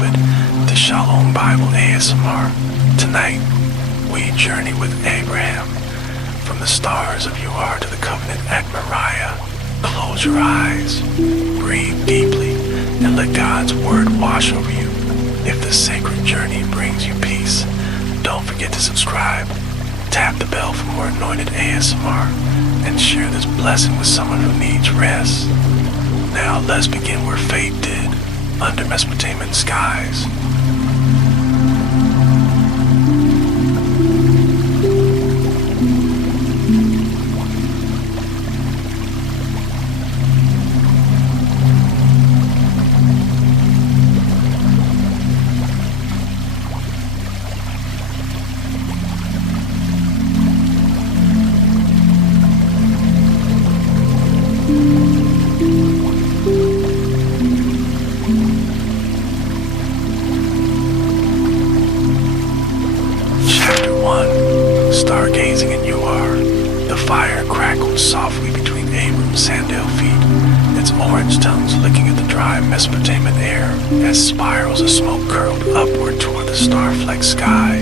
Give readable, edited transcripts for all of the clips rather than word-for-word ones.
beloved, to Shalom Bible ASMR. Tonight, we journey with Abraham from the stars of Uar to the covenant at Moriah. Close your eyes, breathe deeply, and let God's word wash over you. If the sacred journey brings you peace, don't forget to subscribe, tap the bell for more anointed ASMR, and share this blessing with someone who needs rest. Now let's begin where fate did, under Mesopotamian skies. Stargazing in Uar, the fire crackled softly between Abram's sandal feet, its orange tongues licking at the dry Mesopotamian air as spirals of smoke curled upward toward the star-flecked sky.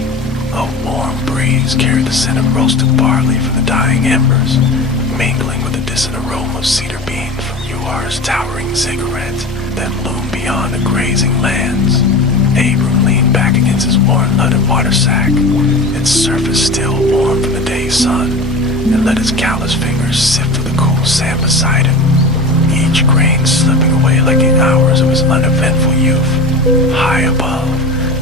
A warm breeze carried the scent of roasted barley from the dying embers, mingling with the distant aroma of cedar bean from Uar's towering ziggurat that loomed beyond the grazing lands. Abram leaned back against his worn-leather water sack, its surface still warm from the day's sun, and let his callous fingers sift through the cool sand beside him, each grain slipping away like the hours of his uneventful youth. High above,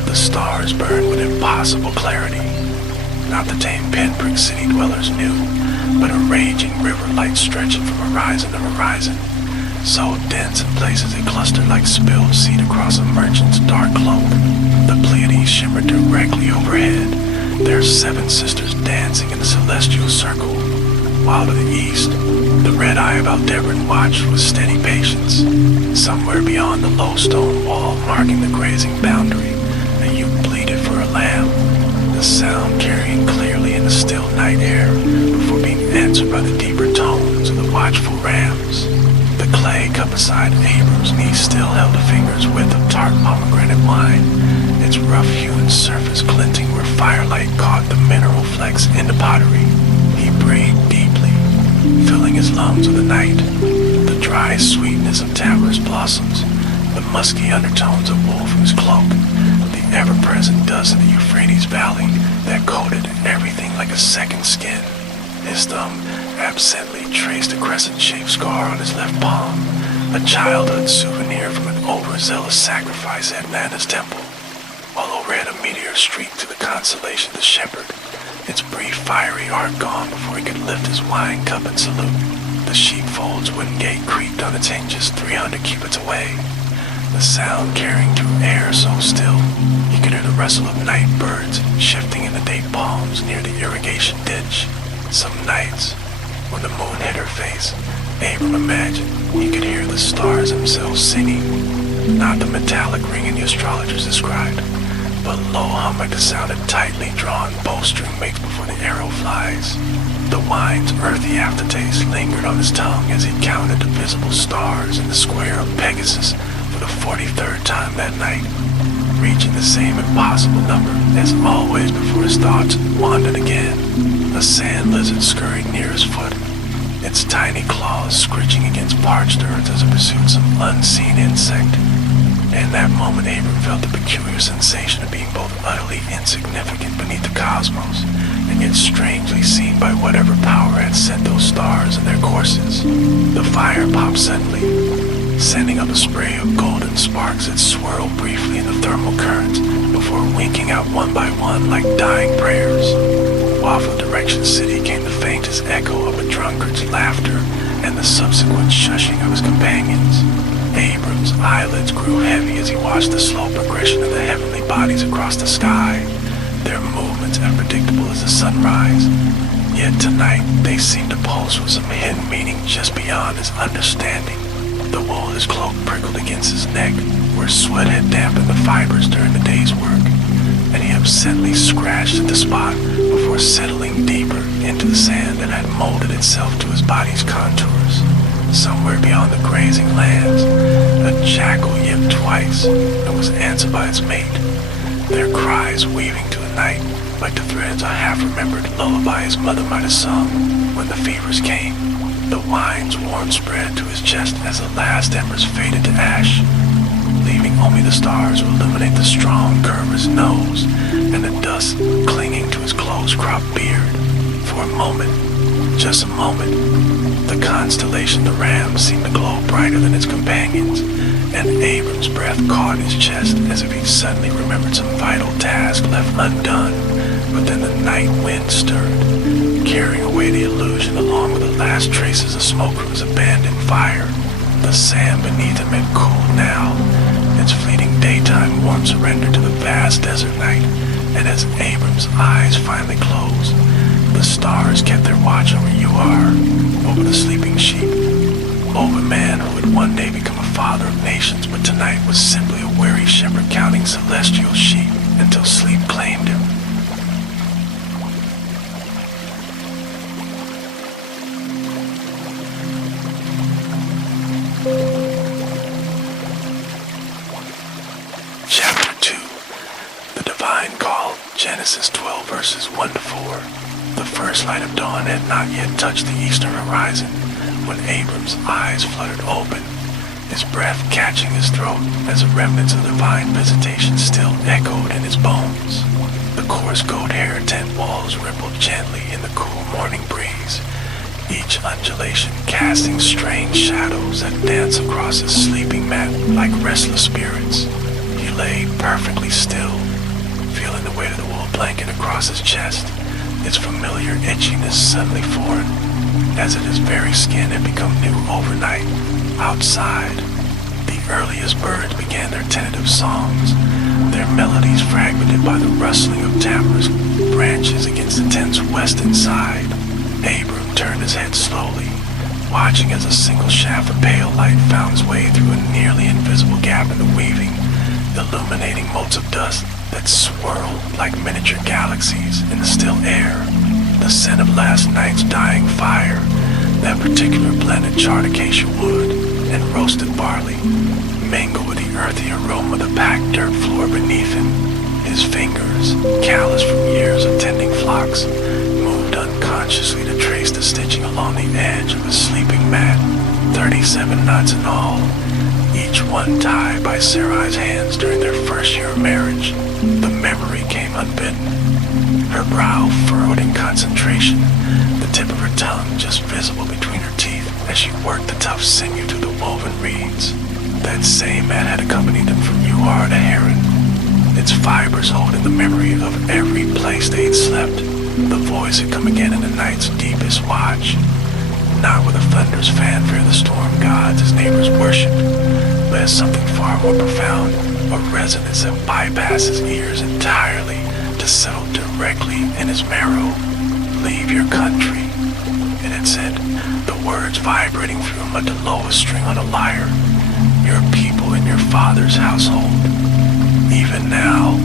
the stars burned with impossible clarity. Not the tame pinprick city dwellers knew, but a raging river light stretching from horizon to horizon, so dense in places it clustered like spilled seed across a merchant's dark cloak. The Pleiades shimmered directly overhead, their seven sisters dancing in a celestial circle, while to the east, the red eye of Aldebaran watched with steady patience. Somewhere beyond the low stone wall marking the grazing boundary, a ewe bleated for a lamb, the sound carrying clearly in the still night air before being answered by the deeper tones of the watchful rams. The clay cup beside Abram's knee still held a finger's width of tart pomegranate wine, its rough-hewn surface glinting where firelight caught the mineral flecks in the pottery. He breathed deeply, filling his lungs with the night, the dry sweetness of tamarisk blossoms, the musky undertones of wool from his cloak, the ever-present dust of the Euphrates Valley that coated everything like a second skin. His thumb absently traced a crescent-shaped scar on his left palm, a childhood souvenir from an overzealous sacrifice at Nana's temple, while overhead a meteor streaked through the constellation the shepherd, its brief fiery arc gone before he could lift his wine cup and salute. The sheepfold's wooden gate creaked on its hinges 300 cubits away, the sound carrying through air so still he could hear the rustle of night birds shifting in the date palms near the irrigation ditch. Some nights, when the moon hit her face, Abram imagined he could hear the stars themselves singing, not the metallic ringing the astrologers described, but low humming that sounded tightly drawn bowstring makes before the arrow flies. The wine's earthy aftertaste lingered on his tongue as he counted the visible stars in the square of Pegasus for the 43rd time that night, reaching the same impossible number as always before his thoughts wandered again. A sand lizard scurried near his foot, its tiny claws scritching against parched earth as it pursued some unseen insect. In that moment, Abram felt the peculiar sensation of being both utterly insignificant beneath the cosmos, and yet strangely seen by whatever power had set those stars in their courses. The fire popped suddenly, sending up a spray of golden sparks that swirled briefly in the thermal currents before winking out one by one like dying prayers. While from the direction of the city came the faintest echo of a drunkard's laughter and the subsequent shushing of his companions. Abram's eyelids grew heavy as he watched the slow progression of the heavenly bodies across the sky, their movements unpredictable as the sunrise. Yet tonight they seemed to pulse with some hidden meaning just beyond his understanding. The wool of his cloak prickled against his neck, where sweat had dampened the fibers during the day's work, and he absently scratched at the spot before settling deeper into the sand that had molded itself to his body's contours. Somewhere beyond the grazing lands, a jackal yipped twice and was answered by its mate, their cries weaving to the night like the threads a half-remembered lullaby his mother might have sung when the fevers came. The wine's warm spread to his chest as the last embers faded to ash, leaving only the stars to illuminate the strong curve of his nose and the dust clinging to his close-cropped beard. For a moment, just a moment, the constellation the ram seemed to glow brighter than its companions, and Abram's breath caught in his chest as if he suddenly remembered some vital task left undone. But then the night wind stirred, carrying away the illusion along with the last traces of smoke from his abandoned fire. The sand beneath him had cooled now, its fleeting daytime warmth surrendered to the vast desert night, and as Abram's eyes finally closed, the stars kept their watch over Uar, over the sleeping sheep, over man who would one day become a father of nations, but tonight was simply a weary shepherd counting celestial sheep until sleep claimed him. Chapter 2. The Divine Call, Genesis 12 verses 1 to 4. The first light of dawn had not yet touched the eastern horizon when Abram's eyes fluttered open, his breath catching his throat as the remnants of divine visitation still echoed in his bones. The coarse goat hair tent walls rippled gently in the cool morning breeze, each undulation casting strange shadows that danced across his sleeping mat like restless spirits. He lay perfectly still, feeling the weight of the wool blanket across his chest, its familiar itchiness suddenly foreign, as if his very skin had become new overnight. Outside, the earliest birds began their tentative songs, their melodies fragmented by the rustling of tamarisk branches against the tent's western side. Abram turned his head slowly, watching as a single shaft of pale light found its way through a nearly invisible gap in the weaving, illuminating motes of dust that swirled like miniature galaxies in the still air. The scent of last night's dying fire, that particular blend of charred acacia wood and roasted barley, mingled with the earthy aroma of the packed dirt floor beneath him. His fingers, calloused from years of tending flocks, moved unconsciously to trace the stitching along the edge of his sleeping mat. 37 knots in all, each one tied by Sarai's hands during their first year of marriage. The memory came unbidden, her brow furrowed in concentration, the tip of her tongue just visible between her teeth as she worked the tough sinew through the woven reeds. That same mat had accompanied them from Uar to Haran, its fibers holding the memory of every place they'd slept. The voice had come again in the night's deepest watch, not with a thunderous fanfare the storm gods his neighbors worshipped, but as something far more profound, a resonance that bypassed his ears entirely to settle directly in his marrow. Leave your country, it had said, the words vibrating through him like the lowest string on a lyre. Your people in your father's household. Even now,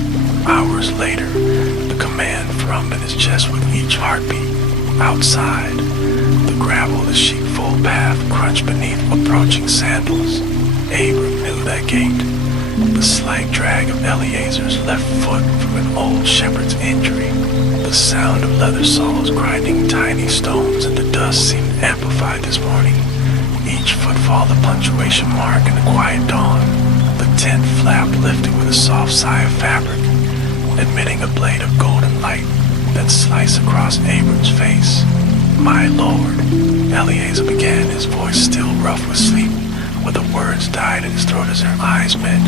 hours later, the command thrummed in his chest with each heartbeat. Outside, the gravel of the sheepfold path crunched beneath approaching sandals. Abram knew that gait, the slight drag of Eliezer's left foot from an old shepherd's injury. The sound of leather soles grinding tiny stones into dust seemed amplified this morning, each footfall a punctuation mark in the quiet dawn. The tent flap lifted with a soft sigh of fabric, admitting a blade of golden light that sliced across Abram's face. My lord, Eliezer began, his voice still rough with sleep, but the words died in his throat as their eyes met.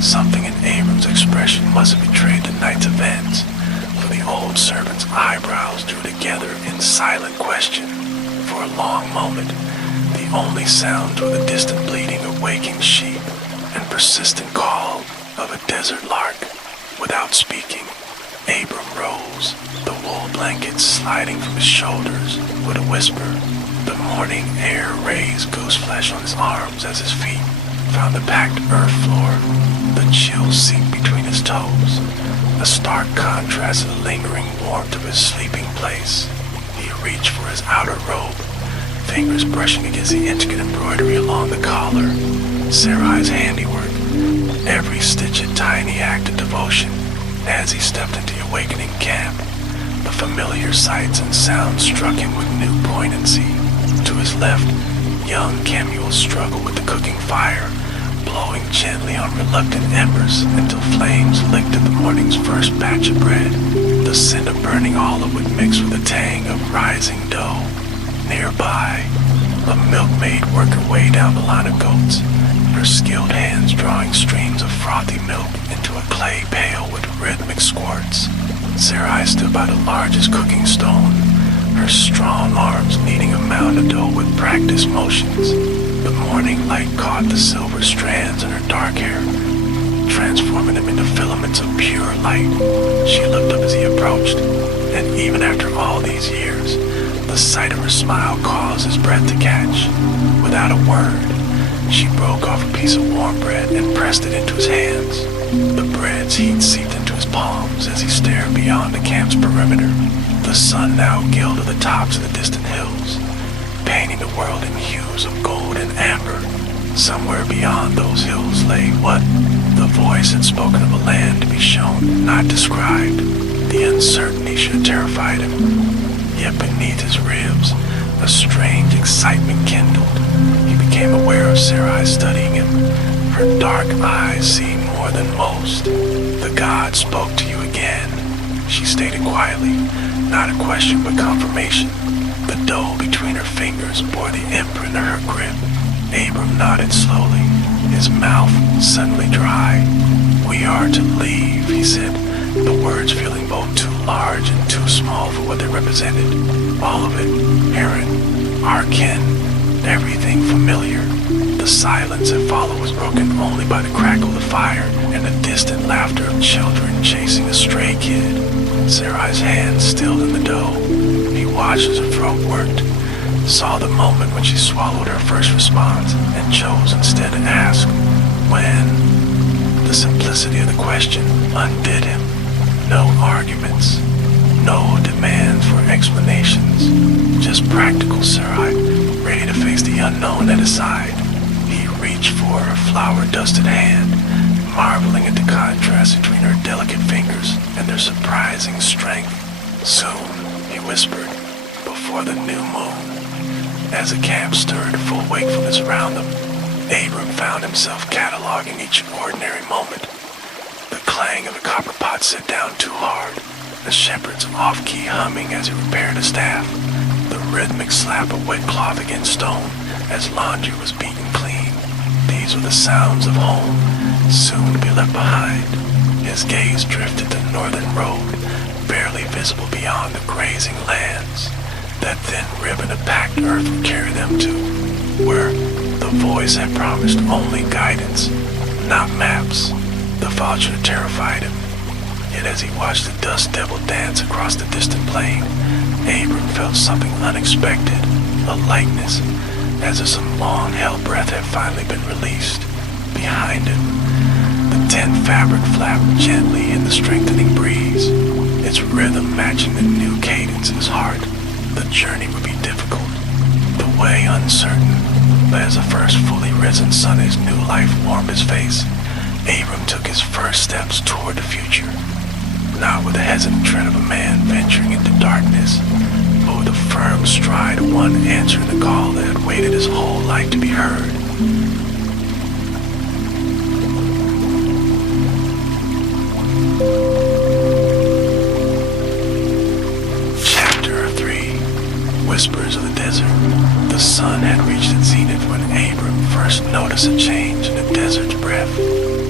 Something in Abram's expression must have betrayed the night's events, for the old servant's eyebrows drew together in silent question. For a long moment, the only sounds were the distant bleating of waking sheep and persistent call of a desert lark. Without speaking, Abram rose, the wool blankets sliding from his shoulders with a whisper. The morning air raised goose flesh on his arms as his feet found the packed earth floor, the chill seep between his toes, a stark contrast to the lingering warmth of his sleeping place. He reached for his outer robe, fingers brushing against the intricate embroidery along the collar. Sarai's handiwork, every stitch a tiny act of devotion. As he stepped into the awakening camp, the familiar sights and sounds struck him with new poignancy. To his left, young Kemuel struggled with the cooking fire, blowing gently on reluctant embers until flames licked at the morning's first batch of bread. The scent of burning olive would mix with the tang of rising dough. Nearby, a milkmaid worked her way down the line of goats, her skilled hands drawing streams of frothy milk into a clay pail with rhythmic squirts. Sarai stood by the largest cooking stone, her strong arms kneading a mound of dough with practiced motions. The morning light caught the silver strands in her dark hair, transforming them into filaments of pure light. She looked up as he approached, and even after all these years, the sight of her smile caused his breath to catch. Without a word, she broke off a piece of warm bread and pressed it into his hands. The bread's heat seeped into his palms as he stared beyond the camp's perimeter. The sun now gilded the tops of the distant hills, painting the world in hues of gold and amber. Somewhere beyond those hills lay what? The voice had spoken of a land to be shown, not described. The uncertainty should have terrified him. Yet beneath his ribs, a strange excitement kindled. He became aware of Sarai studying him, her dark eyes seeing more than most. The god spoke to you again, she stated quietly, not a question but confirmation. The dough between her fingers bore the imprint of her grip. Abram nodded slowly, his mouth suddenly dry. We are to leave, he said, the words feeling both too large and too small for what they represented. All of it, Aaron, our kin, everything familiar. The silence that followed was broken only by the crackle of the fire and the distant laughter of children chasing a stray kid. Sarai's hands stilled in the dough. He watched as her throat worked, saw the moment when she swallowed her first response, and chose instead to ask, when? The simplicity of the question undid him. No arguments, no demands for explanations, just practical Sarai, ready to face the unknown at his side. He reached for her flour-dusted hand, marveling at the contrast between her delicate fingers and their surprising strength. Soon, he whispered, before the new moon. As the camp stirred full wakefulness around them, Abram found himself cataloging each ordinary moment. The clang of a copper pot set down too hard, the shepherd's off-key humming as he repaired a staff, the rhythmic slap of wet cloth against stone as laundry was beaten clean. These were the sounds of home, soon to be left behind. His gaze drifted to the northern road, barely visible beyond the grazing lands. That thin ribbon of packed earth would carry them to, where the voice had promised only guidance, not maps. The thought should have terrified him. Yet as he watched the dust devil dance across the distant plain, Abram felt something unexpected, a lightness, as if some long-held breath had finally been released. Behind him, the tent fabric flapped gently in the strengthening breeze, its rhythm matching the new cadence in his heart. The journey would be difficult, the way uncertain, but as the first fully risen sun of his new life warmed his face, Abram took his first steps toward the future, not with the hesitant tread of a man venturing into darkness, but with the firm stride of one answering the call that had waited his whole life to be heard. Chapter 3. Whispers of the Desert. The sun had reached its zenith when Abram first noticed a change in the desert's breath.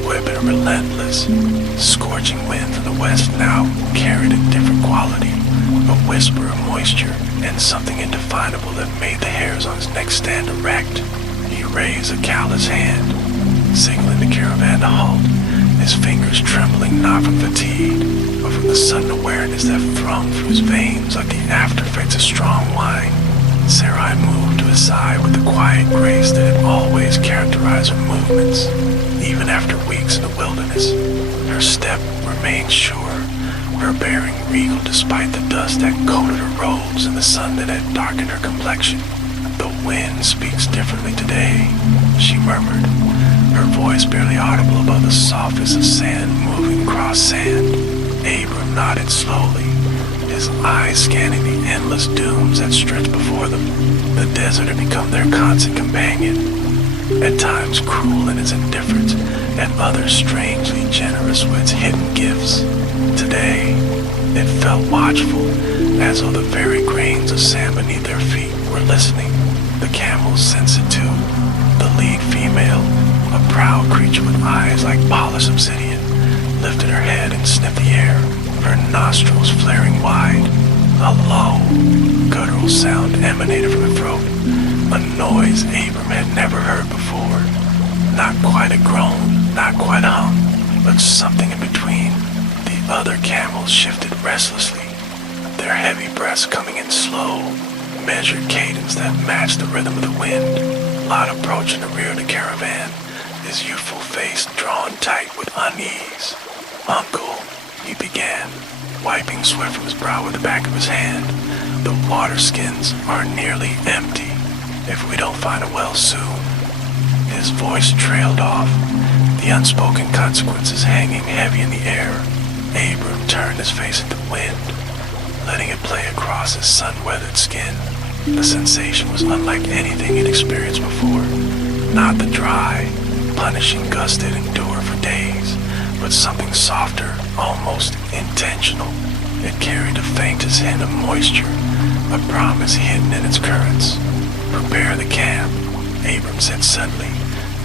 What had been a relentless, scorching wind from the west now carried a different quality, a whisper of moisture and something indefinable that made the hairs on his neck stand erect. He raised a callous hand, signaling the caravan to halt, his fingers trembling not from fatigue, but from the sudden awareness that thrummed through his veins like the after-effects of strong wine. Sarai moved to his side with the quiet grace that had always characterized her movements. Even after weeks in the wilderness, her step remained sure, her bearing regal despite the dust that coated her robes and the sun that had darkened her complexion. The wind speaks differently today," she murmured, her voice barely audible above the softness of sand moving across sand. Abram nodded slowly, his eyes scanning the endless dunes that stretched before them. The desert had become their constant companion, at times cruel in its indifference, at others strangely generous with its hidden gifts. Today, it felt watchful, as though the very grains of sand beneath their feet were listening. The camels sensed it too. The lead female, a proud creature with eyes like polished obsidian, lifted her head and sniffed the air, her nostrils flaring wide. A low, guttural sound emanated from her throat, a noise Abram had never heard before. Not quite a groan, not quite a hum, but something in between. The other camels shifted restlessly, their heavy breaths coming in slow, measured cadence that matched the rhythm of the wind. Lot approached in the rear of the caravan, his youthful face drawn tight with unease. "Uncle," he began, wiping sweat from his brow with the back of his hand, "the water skins are nearly empty if we don't find a well soon." His voice trailed off, the unspoken consequences hanging heavy in the air. Abram turned his face into the wind, letting it play across his sun-weathered skin. The sensation was unlike anything he'd experienced before. Not the dry, punishing gust they'd endure for days, but something softer, almost intentional. It carried the faintest hint of moisture, a promise hidden in its currents. "Prepare the camp," Abram said suddenly,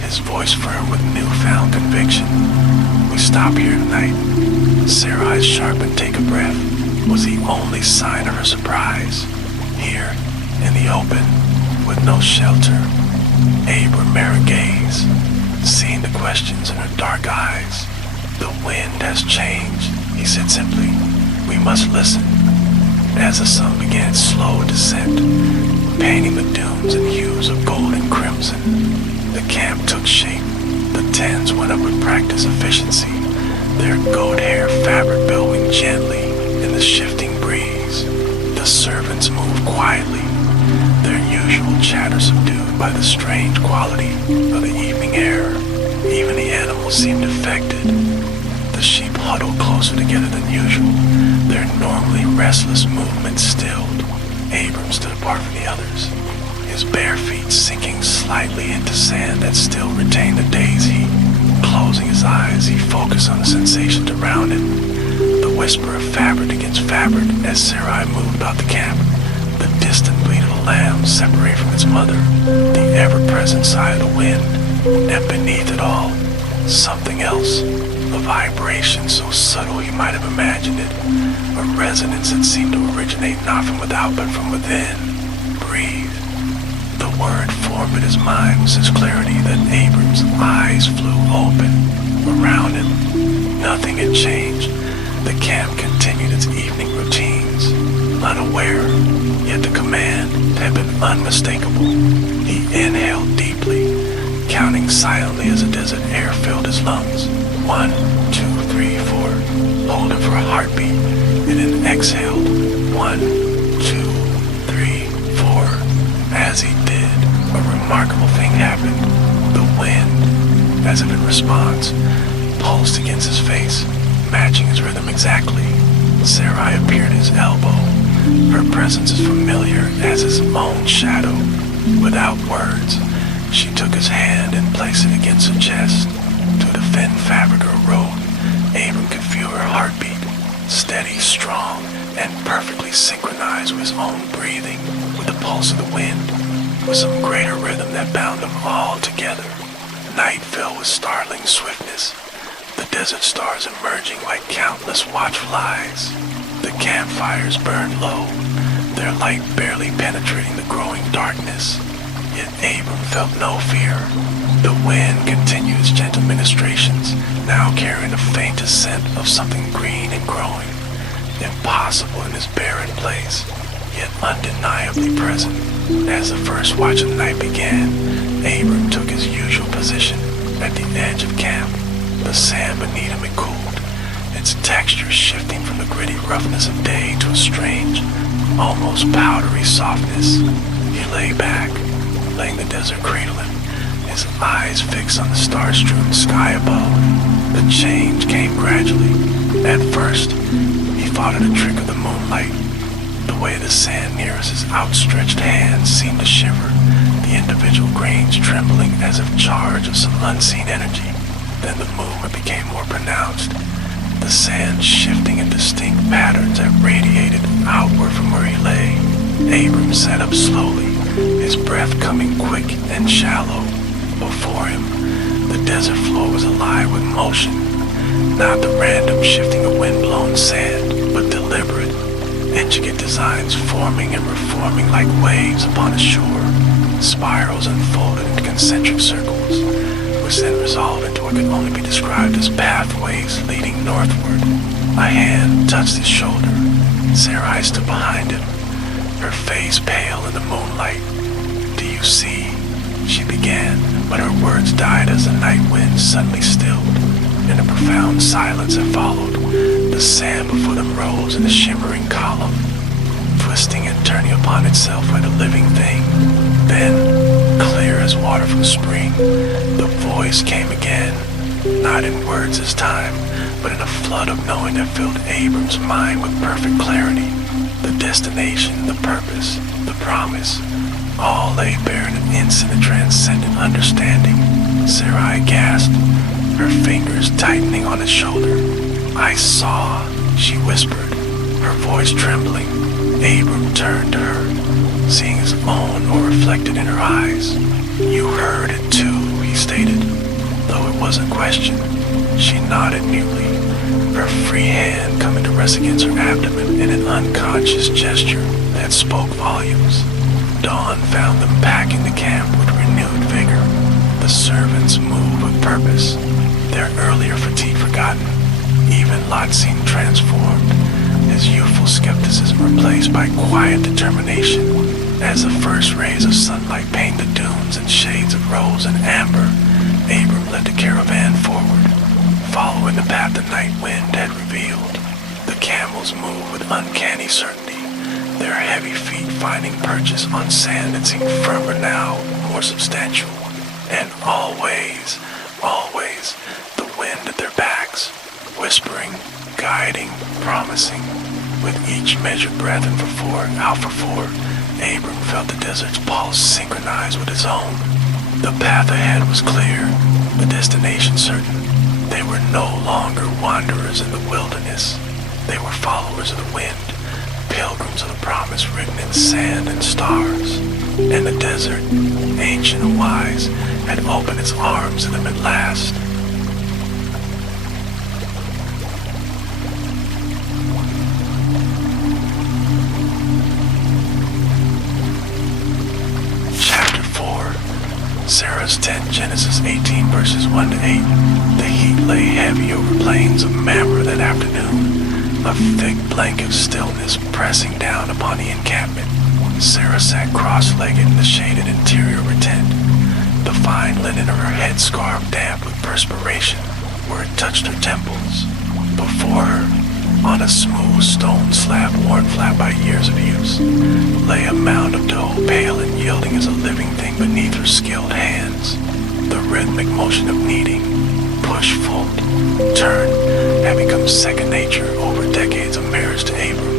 his voice firm with newfound conviction. "We stop here tonight." Sarai's sharp intake of breath was the only sign of her surprise. Here, in the open, with no shelter. Abram met her gaze, seeing the questions in her dark eyes. "The wind has changed," he said simply. "We must listen." As the sun began its slow descent, painting the dunes in hues of gold and crimson, the camp took shape. The tents went up with practiced efficiency, their goat hair fabric billowing gently in the shifting breeze. The servants moved quietly, their usual chatter subdued by the strange quality of the evening air. Even the animals seemed affected. The sheep huddled closer together than usual, their normally restless movements stilled. Abram stood apart from the others, his bare feet sinking slightly into sand that still retained the day's heat. Closing his eyes, he focused on the sensations around him. The whisper of fabric against fabric as Sarai moved about the camp, the distant bleat of a lamb separated from its mother, the ever-present sigh of the wind, and beneath it all, something else, a vibration so subtle he might have imagined it, a resonance that seemed to originate not from without but from within. Breathe. The word formed in his mind with such clarity that Abram's eyes flew open. Around him, nothing had changed. The camp continued its evening routines, unaware, yet the command had been unmistakable. He inhaled deeply, counting silently as the desert air filled his lungs. 1, 2, 3, 4, holding for a heartbeat, and then exhaled. 1, 2, 3, 4. As he did, a remarkable thing happened. The wind, as if in response, pulsed against his face, matching his rhythm exactly. Sarai appeared at his elbow, her presence as familiar as his own shadow. Without words, she took his hand and placed it against her chest. Through the thin fabric of her robe, Abram could feel her heartbeat, steady, strong, and perfectly synchronized with his own breathing, with the pulse of the wind, with some greater rhythm that bound them all together. Night fell with startling swiftness, the desert stars emerging like countless watchful eyes. The campfires burned low, their light barely penetrating the growing darkness. Yet Abram felt no fear. The wind continued its gentle ministrations, now carrying the faintest scent of something green and growing, impossible in this barren place, yet undeniably present. As the first watch of the night began, Abram took his usual position at the edge of camp. The sand beneath him had cooled, its texture shifting from the gritty roughness of day to a strange, almost powdery softness. He lay back, letting the desert cradle him, his eyes fixed on the star-strewn sky above. The change came gradually. At first, he thought it a trick of the moonlight. The way the sand nearest his outstretched hands seemed to shiver, the individual grains trembling as if charged of some unseen energy. Then the movement became more pronounced, the sand shifting in distinct patterns that radiated outward from where he lay. Abram sat up slowly, his breath coming quick and shallow. Before him, the desert floor was alive with motion, not the random shifting of wind-blown sand, but deliberate, intricate designs forming and reforming like waves upon a shore. Spirals unfolded into concentric circles, which then resolved into what could only be described as pathways leading northward. A hand touched his shoulder. Sarai stood behind him, her face pale in the moonlight. "Do you see?" she began, but her words died as the night wind suddenly stilled. In a profound silence that followed, the sand before them rose in a shimmering column, twisting and turning upon itself like a living thing. Then, clear as water from spring, the voice came again, not in words this time, but in a flood of knowing that filled Abram's mind with perfect clarity. The destination, the purpose, the promise, all lay bare in an instant of transcendent understanding. Sarai gasped, her fingers tightening on his shoulder. "I saw," she whispered, her voice trembling. Abram turned to her, seeing his own or reflected in her eyes. "You heard it too," he stated, though it wasn't questioned. She nodded mutely, her free hand coming to rest against her abdomen in an unconscious gesture that spoke volumes. Dawn found them packing the camp with renewed vigor. The servants moved with purpose, their earlier fatigue forgotten. Even Lot seemed transformed, his youthful skepticism replaced by quiet determination. As the first rays of sunlight painted the dunes in shades of rose and amber, Abram led the caravan forward, following the path the night wind had revealed. The camels moved with uncanny certainty, their heavy feet finding purchase on sand that seemed firmer now, more substantial. And always, the wind at their backs, whispering, guiding, promising. With each measured breath in for four, out for four, Abram felt the desert's pulse synchronize with his own. The path ahead was clear, the destination certain. They were no longer wanderers in the wilderness. They were followers of the wind, pilgrims of the promise written in sand and stars. And the desert, ancient and wise, had opened its arms to them at last. Chapter 4. Sarah's tent, Genesis 18 verses 1 to 8. The heat lay heavy over plains of Mamre that afternoon, a thick blanket of stillness pressing down upon the encampment. Sarah sat cross-legged in the shaded interior of her tent, the fine linen of her headscarf damp with perspiration where it touched her temples. Before her, on a smooth stone slab worn flat by years of use, lay a mound of dough, pale and yielding as a living thing beneath her skilled hands. The rhythmic motion of kneading, push, fold, turn, had become second nature over decades of marriage to Abram.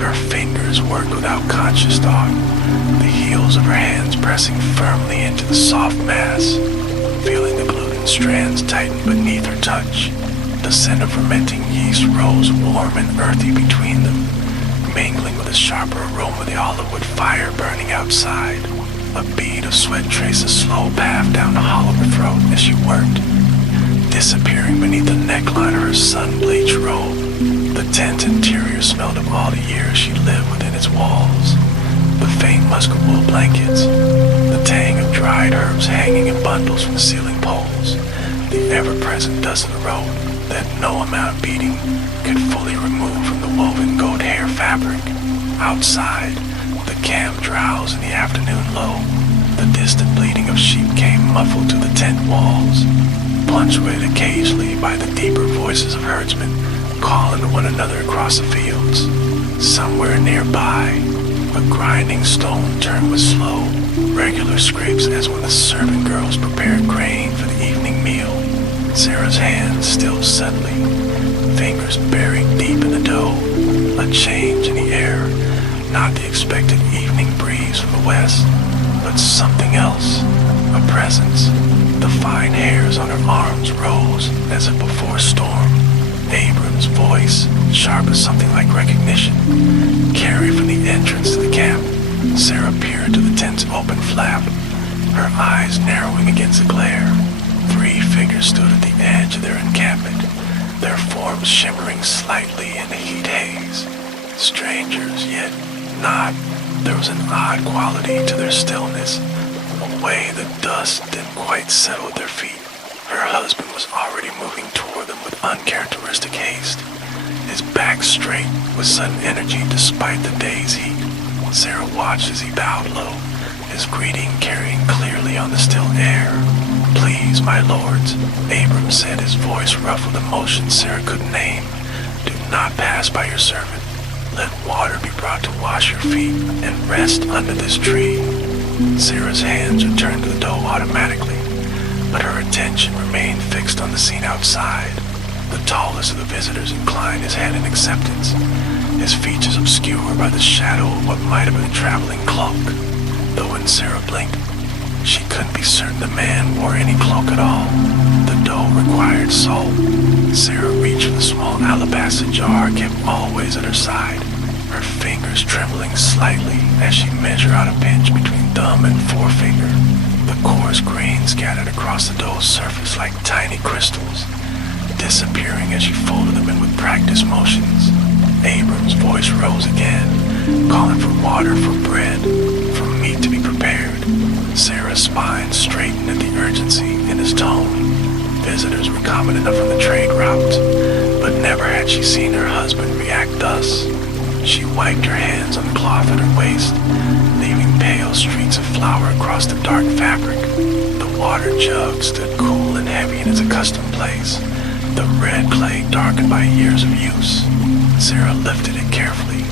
Her fingers worked without conscious thought, the heels of her hands pressing firmly into the soft mass, feeling the gluten strands tighten beneath her touch. The scent of fermenting yeast rose warm and earthy between them, mingling with the sharper aroma of the olive wood fire burning outside. A bead of sweat traced a slow path down the hollow of her throat as she worked, disappearing beneath the neckline of her sun-bleached robe. The tent interior smelled of all the years she lived within its walls. The faint musk of wool blankets, the tang of dried herbs hanging in bundles from the ceiling poles, the ever-present dust of the road that no amount of beating could fully remove from the woven goat hair fabric. Outside, the camp drowsed in the afternoon low. The distant bleating of sheep came muffled to the tent walls, punctuated occasionally by the deeper voices of herdsmen calling to one another across the fields. Somewhere nearby, A grinding stone turned with slow, regular scrapes as when the servant girls prepared grain for the evening meal. Sarah's hands stilled suddenly, fingers buried deep in the dough. A change in the air, not the expected evening breeze from the west, but something else, a presence. The fine hairs on her arms rose as if before a storm. Abram's voice, sharp as something like recognition, carried from the entrance to the camp. Sarah peered to the tent's open flap, her eyes narrowing against the glare. 3 figures stood at the edge of their encampment, their forms shimmering slightly in the heat haze. Strangers, yet not. There was an odd quality to their stillness, a way the dust didn't quite settle at their feet. Her husband was already moving toward them with uncharacteristic haste, his back straight with sudden energy despite the day's heat. Sarah watched as he bowed low, his greeting carrying clearly on the still air. "Please, my lords," Abram said, his voice ruffled emotion Sarah couldn't name. "Do not pass by your servant. Let water be brought to wash your feet and rest under this tree." Sarah's hands returned to the dough automatically, but her attention remained fixed on the scene outside. The tallest of the visitors inclined his head in acceptance, his features obscured by the shadow of what might have been a traveling cloak. Though when Sarah blinked, she couldn't be certain the man wore any cloak at all. The dough required salt. Sarah reached for the small alabaster jar kept always at her side, her fingers trembling slightly as she measured out a pinch between thumb and forefinger. The coarse grain scattered across the dough's surface like tiny crystals, disappearing as she folded them in with practiced motions. Abram's voice rose again, calling for water, for bread, for meat to be prepared. Sarah's spine straightened at the urgency in his tone. Visitors were common enough on the trade route, but never had she seen her husband react thus. She wiped her hands on the cloth at her waist, leaving pale streaks of flour across the dark fabric. The water jug stood cool and heavy in its accustomed place, the red clay darkened by years of use. Sarah lifted it carefully,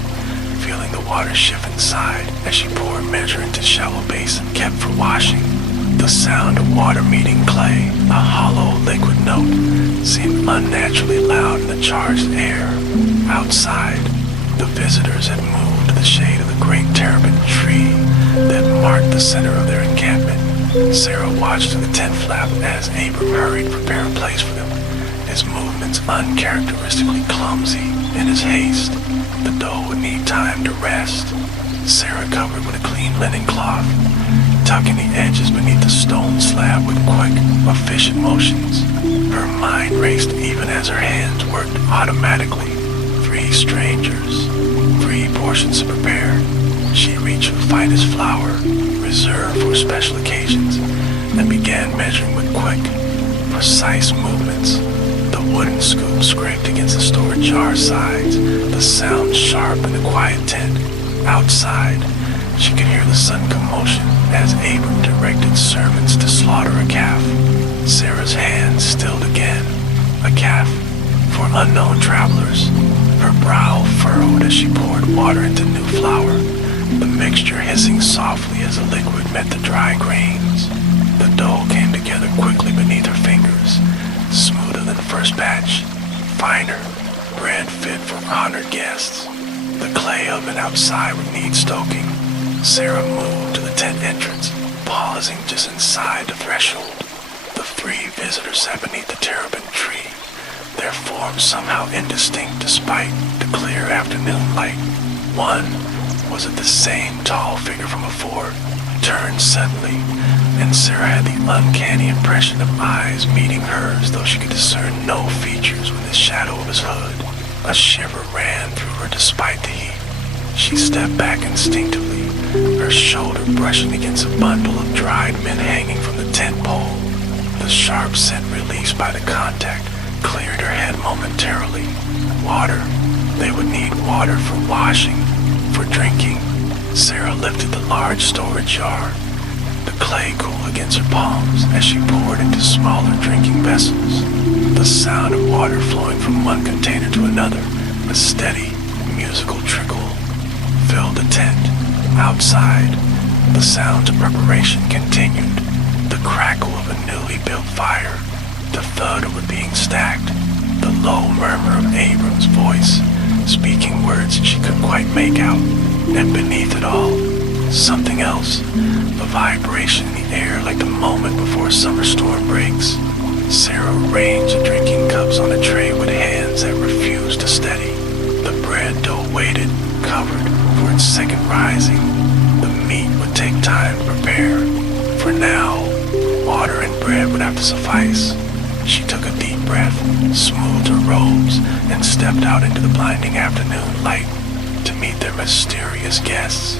feeling the water shift inside as she poured measure into shallow basin kept for washing. The sound of water meeting clay, a hollow liquid note, seemed unnaturally loud in the charged air. Outside, the visitors had moved to the shade of the great terebinth tree that marked the center of their encampment. Sarah watched through the tent flap as Abram hurried to prepare a place for them, his movements uncharacteristically clumsy in his haste. The dough would need time to rest. Sarah covered with a clean linen cloth, tucking the edges beneath the stone slab with quick, efficient motions. Her mind raced even as her hands worked automatically. 3 strangers, 3 portions to prepare. She reached for the finest flour, reserved for special occasions, and began measuring with quick, precise movements. The wooden scoop scraped against the storage jar sides, the sound sharp in the quiet tent. Outside, she could hear the sudden commotion as Abram directed servants to slaughter a calf. Sarah's hands stilled again. A calf for unknown travelers. Her brow furrowed as she poured water into new flour, the mixture hissing softly as the liquid met the dry grains. The dough came together quickly beneath her fingers, smoother than the first batch, finer, bread fit for honored guests. The clay oven outside would need stoking. Sarah moved to the tent entrance, pausing just inside the threshold. The 3 visitors sat beneath the terebinth tree, their forms somehow indistinct despite the clear afternoon light. One was it the same tall figure from before, turned suddenly, and Sarah had the uncanny impression of eyes meeting hers, though she could discern no features within the shadow of his hood. A shiver ran through her despite the heat. She stepped back instinctively, her shoulder brushing against a bundle of dried mint hanging from the tent pole. The sharp scent released by the contact cleared her head momentarily. Water. They would need water for washing, for drinking. Sarah lifted the large storage jar, the clay cool against her palms as she poured into smaller drinking vessels. The sound of water flowing from one container to another, a steady, musical trickle, filled the tent. Outside, the sounds of preparation continued. The crackle of a newly built fire, the thud of it being stacked, the low murmur of Abram's voice, speaking words she couldn't quite make out, and beneath it all, something else, a vibration in the air like the moment before a summer storm breaks. Sarah arranged the drinking cups on a tray with hands that refused to steady. The bread dough waited, covered, for its second rising. The meat would take time to prepare. For now, water and bread would have to suffice. She took a deep breath, smoothed her robes, and stepped out into the blinding afternoon light to meet their mysterious guests.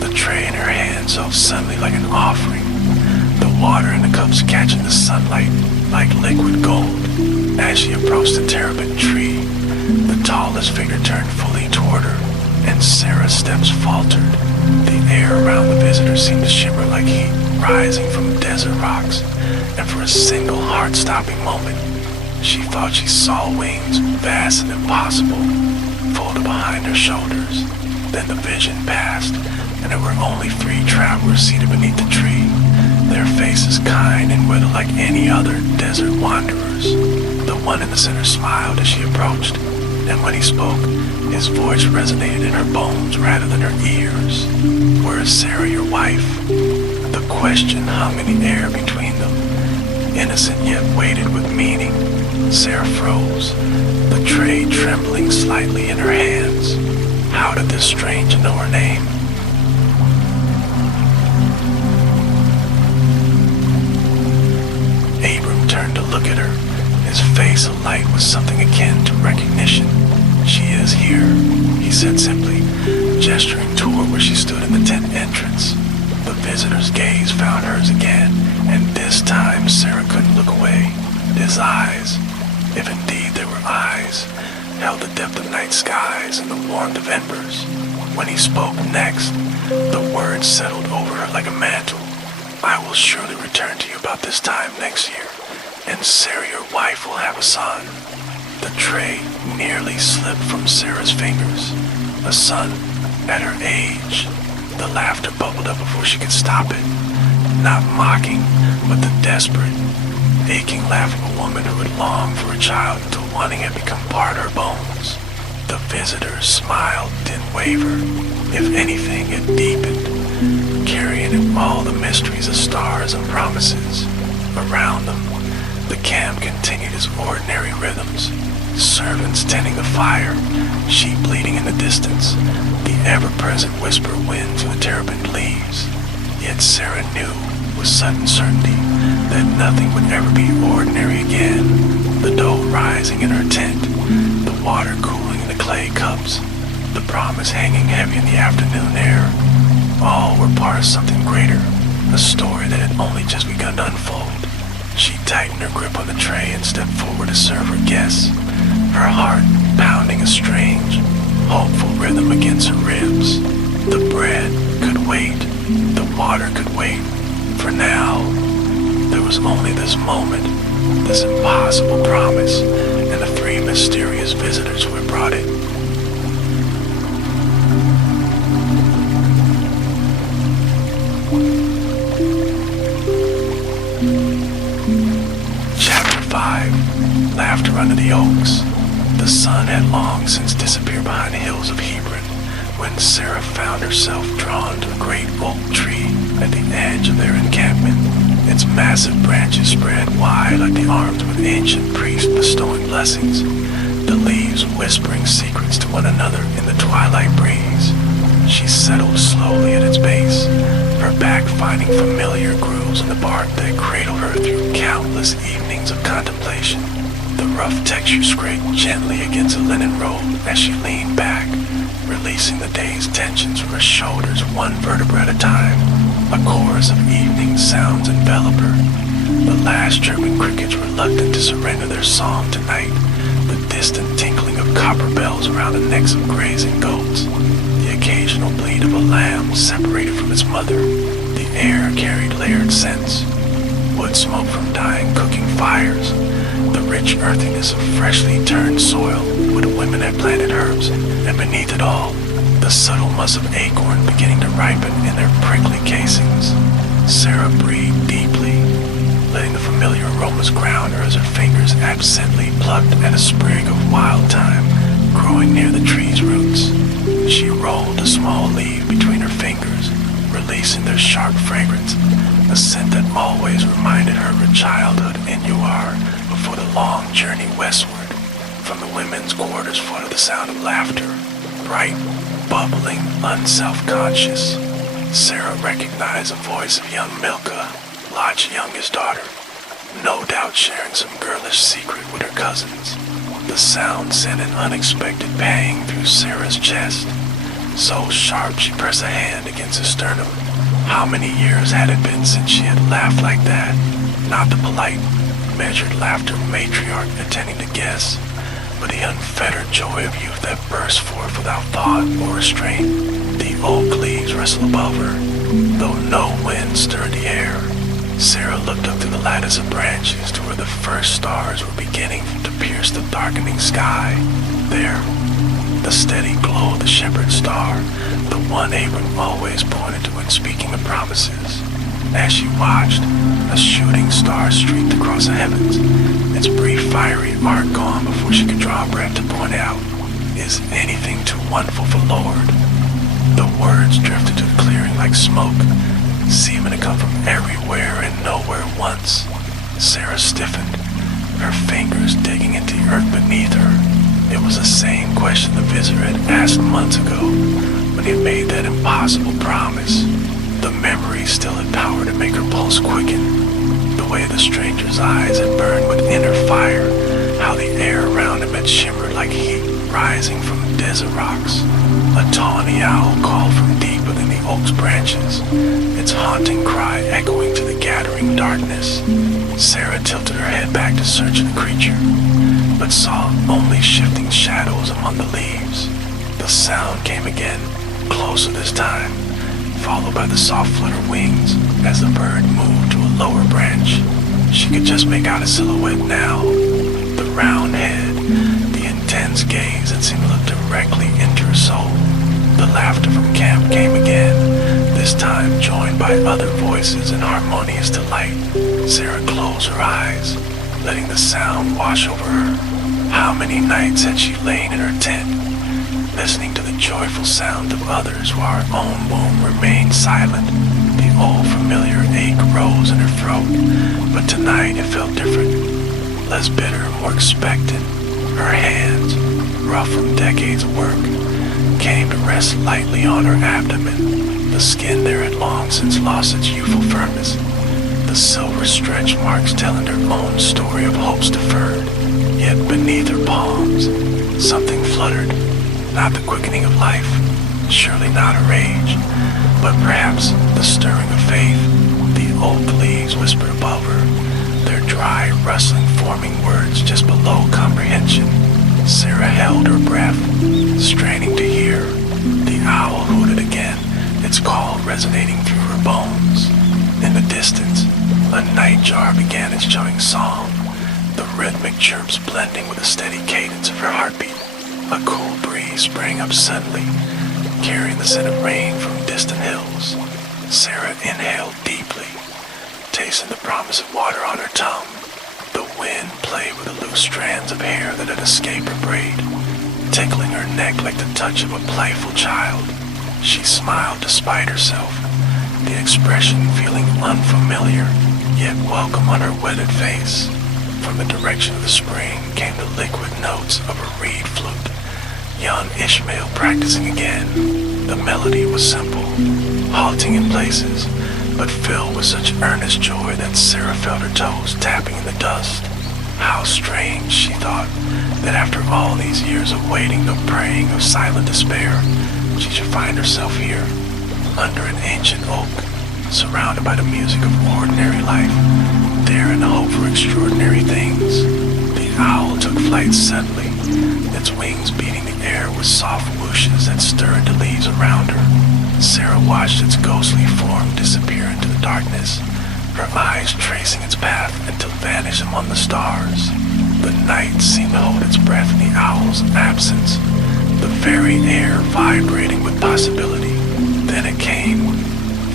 The tray in her hand felt suddenly like an offering, the water in the cups catching the sunlight like liquid gold. As she approached the terebinth tree, the tallest figure turned fully toward her, and Sarah's steps faltered. The air around the visitor seemed to shimmer like heat rising from desert rocks, and for a single heart-stopping moment, she thought she saw wings, vast and impossible, folded behind her shoulders. Then the vision passed, and there were only 3 travelers seated beneath the tree, their faces kind and weathered like any other desert wanderers. The one in the center smiled as she approached, and when he spoke, his voice resonated in her bones rather than her ears. "Where is Sarah, your wife?" The question hung in the air between them, innocent yet weighted with meaning. Sarah froze, the tray trembling slightly in her hands. How did this stranger know her name? Abram turned to look at her, his face alight with something akin to recognition. "She is here," he said simply, gesturing toward where she stood in the tent entrance. The visitor's gaze found hers again, and this time Sarah couldn't look away. His eyes, if indeed they were eyes, held the depth of night skies and the warmth of embers. When he spoke next, the words settled over her like a mantle. "I will surely return to you about this time next year, and Sarah, your wife, will have a son." The tray nearly slipped from Sarah's fingers. A son at her age. The laughter bubbled up before she could stop it. Not mocking, but the desperate, aching laugh of a woman who had longed for a child until wanting had become part of her bones. The visitor's smile didn't waver. If anything, it deepened, carrying in all the mysteries of stars and promises. Around them, the camp continued its ordinary rhythms. Servants tending the fire, sheep bleating in the distance, the ever-present whisper wind through the terebinth leaves. Yet Sarah knew with sudden certainty that nothing would ever be ordinary again. The dough rising in her tent, the water cooling in the clay cups, the promise hanging heavy in the afternoon air, all were part of something greater, a story that had only just begun to unfold. She tightened her grip on the tray and stepped forward to serve her guests, her heart pounding a strange, hopeful rhythm against her ribs. The bread could wait, the water could wait. For now, there was only this moment, this impossible promise, and the 3 mysterious visitors who had brought it. Chapter 5. Laughter under the oaks. The sun had long since disappeared behind the hills of Hebron when Sarah found herself drawn to a great oak tree at the edge of their encampment. Its massive branches spread wide like the arms of an ancient priest bestowing blessings, the leaves whispering secrets to one another in the twilight breeze. She settled slowly at its base, her back finding familiar grooves in the bark that cradled her through countless evenings of contemplation. The rough texture scraped gently against a linen robe as she leaned back, releasing the day's tensions from her shoulders one vertebra at a time. A chorus of evening sounds enveloped her, the last chirping crickets reluctant to surrender their song tonight, the distant tinkling of copper bells around the necks of grazing goats, the occasional bleat of a lamb separated from its mother. The air carried layered scents, wood smoke from dying cooking fires, the rich earthiness of freshly turned soil where the women had planted herbs, and beneath it all, the the subtle muss of acorn beginning to ripen in their prickly casings. Sarah breathed deeply, letting the familiar aromas ground her as her fingers absently plucked at a sprig of wild thyme growing near the tree's roots. She rolled a small leaf between her fingers, releasing their sharp fragrance, a scent that always reminded her of her childhood in Uar before the long journey westward. From the women's quarters floated the sound of laughter, bright, bubbling, unself-conscious. Sarah recognized the voice of young Milka, Lot's youngest daughter, no doubt sharing some girlish secret with her cousins. The sound sent an unexpected pang through Sarah's chest, so sharp she pressed a hand against her sternum. How many years had it been since she had laughed like that? Not the polite, measured laughter matriarch attending to guests, but the unfettered joy of youth that burst forth without thought or restraint. The oak leaves rustled above her, though no wind stirred the air. Sarah looked up through the lattice of branches to where the first stars were beginning to pierce the darkening sky. There, the steady glow of the shepherd's star, the one Abram always pointed to when speaking of promises. As she watched, a shooting star streaked across the heavens, its brief fiery arc gone before she could draw a breath to point out, "Is anything too wonderful for Lord?" The words drifted to the clearing like smoke, seeming to come from everywhere and nowhere at once. Sarah stiffened, her fingers digging into the earth beneath her. It was the same question the visitor had asked months ago when he made that impossible promise. The memory still had power to make her pulse quicken. The way the stranger's eyes had burned with inner fire, how the air around him had shimmered like heat rising from desert rocks. A tawny owl called from deep within the oak's branches, its haunting cry echoing to the gathering darkness. Sarah tilted her head back to search the creature, but saw only shifting shadows among the leaves. The sound came again, closer this time, followed by the soft flutter of wings as the bird moved to a lower branch. She could just make out a silhouette now, the round head, the intense gaze that seemed to look directly into her soul. The laughter from camp came again, this time joined by other voices in harmonious delight. Sarah closed her eyes, letting the sound wash over her. How many nights had she lain in her tent, listening to the joyful sound of others while her own womb remained silent. The old familiar ache rose in her throat, but tonight it felt different, less bitter, more expectant. Her hands, rough from decades of work, came to rest lightly on her abdomen. The skin there had long since lost its youthful firmness, the silver stretch marks telling her own story of hopes deferred. Yet beneath her palms, something fluttered, not the quickening of life, surely not a rage, but perhaps the stirring of faith. The oak leaves whispered above her, their dry, rustling forming words just below comprehension. Sarah held her breath, straining to hear. The owl hooted again, its call resonating through her bones. In the distance, a nightjar began its chilling song, the rhythmic chirps blending with the steady cadence of her heartbeat. A cool breeze sprang up suddenly, carrying the scent of rain from distant hills. Sarah inhaled deeply, tasting the promise of water on her tongue. The wind played with the loose strands of hair that had escaped her braid, tickling her neck like the touch of a playful child. She smiled despite herself, the expression feeling unfamiliar, yet welcome on her weathered face. From the direction of the spring came the liquid notes of a reed flute, young Ishmael practicing again. The melody was simple, halting in places, but filled with such earnest joy that Sarah felt her toes tapping in the dust. How strange, she thought, that after all these years of waiting, of praying, of silent despair, she should find herself here, under an ancient oak, surrounded by the music of ordinary life, daring to hope for extraordinary things. The owl took flight suddenly, its wings beating the air with soft whooshes that stirred the leaves around her. Sarah watched its ghostly form disappear into the darkness, her eyes tracing its path until it vanished among the stars. The night seemed to hold its breath in the owl's absence, the very air vibrating with possibility. Then it came,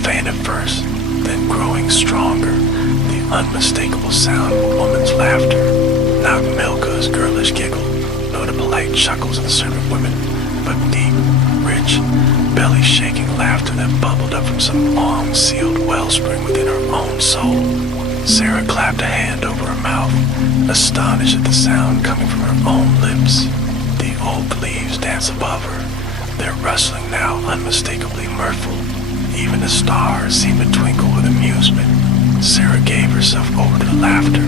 faint at first, then growing stronger, the unmistakable sound of a woman's laughter, not Milka's girlish giggle, nor the polite chuckles of the servant women, but deep, rich, belly-shaking laughter that bubbled up from some long-sealed wellspring within her own soul. Sarah clapped a hand over her mouth, astonished at the sound coming from her own lips. The oak leaves danced above her, their rustling now unmistakably mirthful. Even the stars seemed to twinkle with amusement. Sarah gave herself over to the laughter,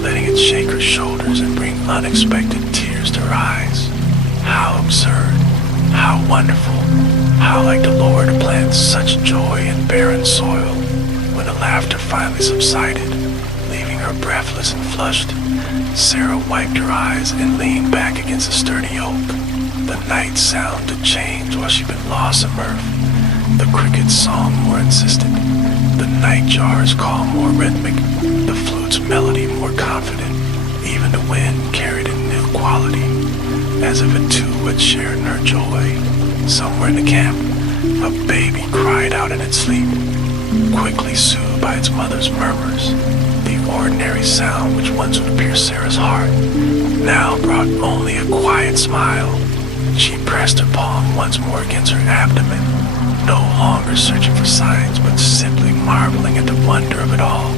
letting it shake her shoulders and bring unexpected tears to her eyes. How absurd, how wonderful, how like the Lord to plant such joy in barren soil. When the laughter finally subsided, leaving her breathless and flushed, Sarah wiped her eyes and leaned back against a sturdy oak. The night sound to change while she'd been lost in mirth. The cricket's song more insistent, the nightjar's call more rhythmic, the flute's melody more confident. Even the wind carried a new quality, as if it too had shared in her joy. Somewhere in the camp, a baby cried out in its sleep, quickly soothed by its mother's murmurs. The ordinary sound which once would pierce Sarah's heart now brought only a quiet smile. She pressed her palm once more against her abdomen, no longer searching for signs, but simply marveling at the wonder of it all.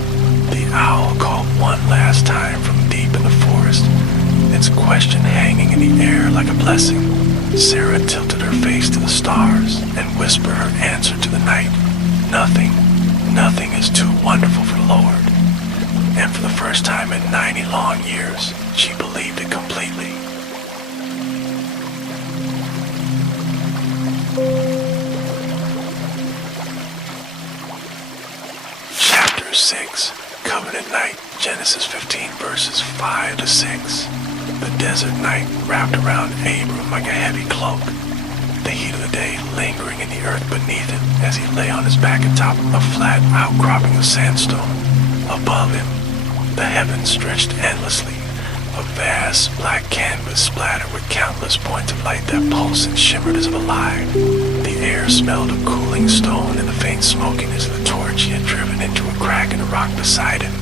The owl called one last time from deep in the forest, its question hanging in the air like a blessing. Sarah tilted her face to the stars and whispered her answer to the night. Nothing, nothing is too wonderful for the Lord. And for the first time in 90 long years, she believed it completely. Chapter 6, Covenant Night, Genesis 15 verses 5 to 6. The desert night wrapped around Abram like a heavy cloak, the heat of the day lingering in the earth beneath him as he lay on his back atop a flat outcropping of sandstone. Above him, the heavens stretched endlessly, a vast black canvas splattered with countless points of light that pulsed and shimmered as if alive. The air smelled of cooling stone and the faint smokiness of the torch he had driven into a crack in the rock beside him,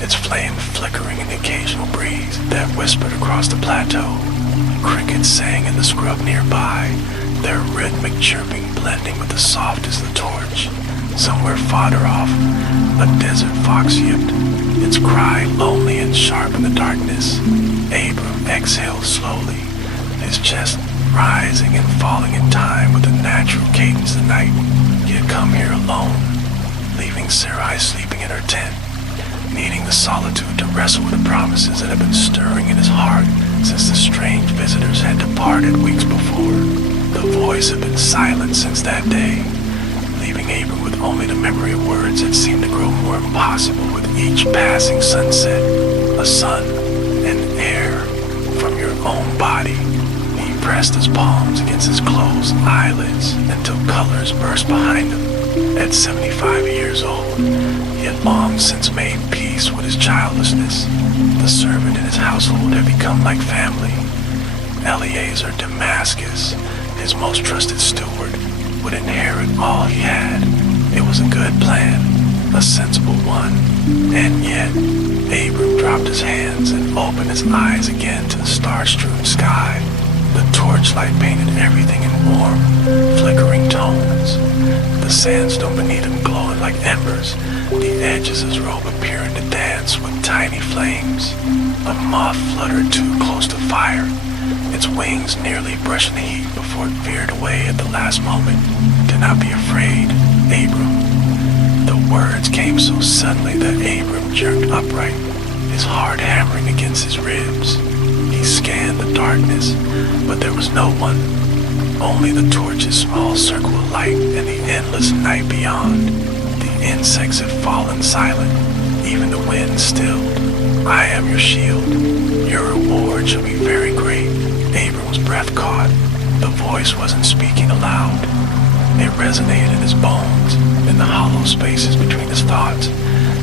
its flame flickering in the occasional breeze that whispered across the plateau. Crickets sang in the scrub nearby, their rhythmic chirping blending with the softness of the torch. Somewhere farther off, a desert fox yipped, its cry lonely and sharp in the darkness. Abram exhaled slowly, his chest rising and falling in time with the natural cadence of the night. He had come here alone, leaving Sarai sleeping in her tent, needing the solitude to wrestle with the promises that had been stirring in his heart since the strange visitors had departed weeks before. The voice had been silent since that day, leaving Abram with only the memory of words that seemed to grow more impossible with each passing sunset. A son, an heir, from your own body. He pressed his palms against his closed eyelids until colors burst behind him. At 75 years old, he had long since made peace with his childlessness. The servant in his household had become like family. Eliezer Damascus, his most trusted steward, would inherit all he had. It was a good plan, a sensible one. And yet, Abram dropped his hands and opened his eyes again to the star-strewn sky. The torchlight painted everything in warm, flickering tones. The sandstone beneath him glowing like embers, the edges of his robe appearing to dance with tiny flames. A moth fluttered too close to fire, its wings nearly brushing the heat before it veered away at the last moment. Do not be afraid, Abram. The words came so suddenly that Abram jerked upright, his heart hammering against his ribs. He scanned the darkness, but there was no one. Only the torch's small circle of light and the endless night beyond. The insects had fallen silent, even the wind stilled. I am your shield. Your reward shall be very great. Abram's breath caught. The voice wasn't speaking aloud. It resonated in his bones, in the hollow spaces between his thoughts,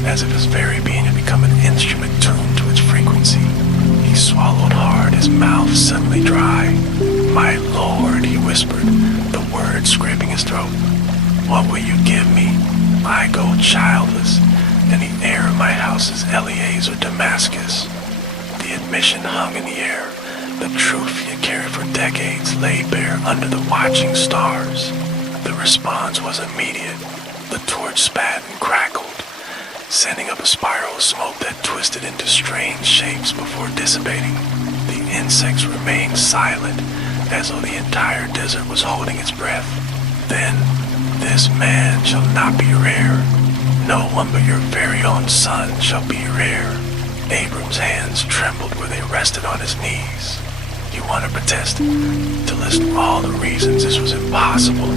as if his very being had become an instrument tuned to its frequency. He swallowed hard, his mouth suddenly dry. "My Lord," he whispered, the words scraping his throat. "What will you give me? I go childless, and the heir of my house is Eliezer Damascus." The admission hung in the air. The truth he had carried for decades lay bare under the watching stars. The response was immediate. The torch spat and crackled, sending up a spiral of smoke that twisted into strange shapes before dissipating. The insects remained silent, as though the entire desert was holding its breath. Then, "This man shall not be your heir. No one but your very own son shall be your heir." Abram's hands trembled where they rested on his knees. He wanted to protest, to list all the reasons this was impossible.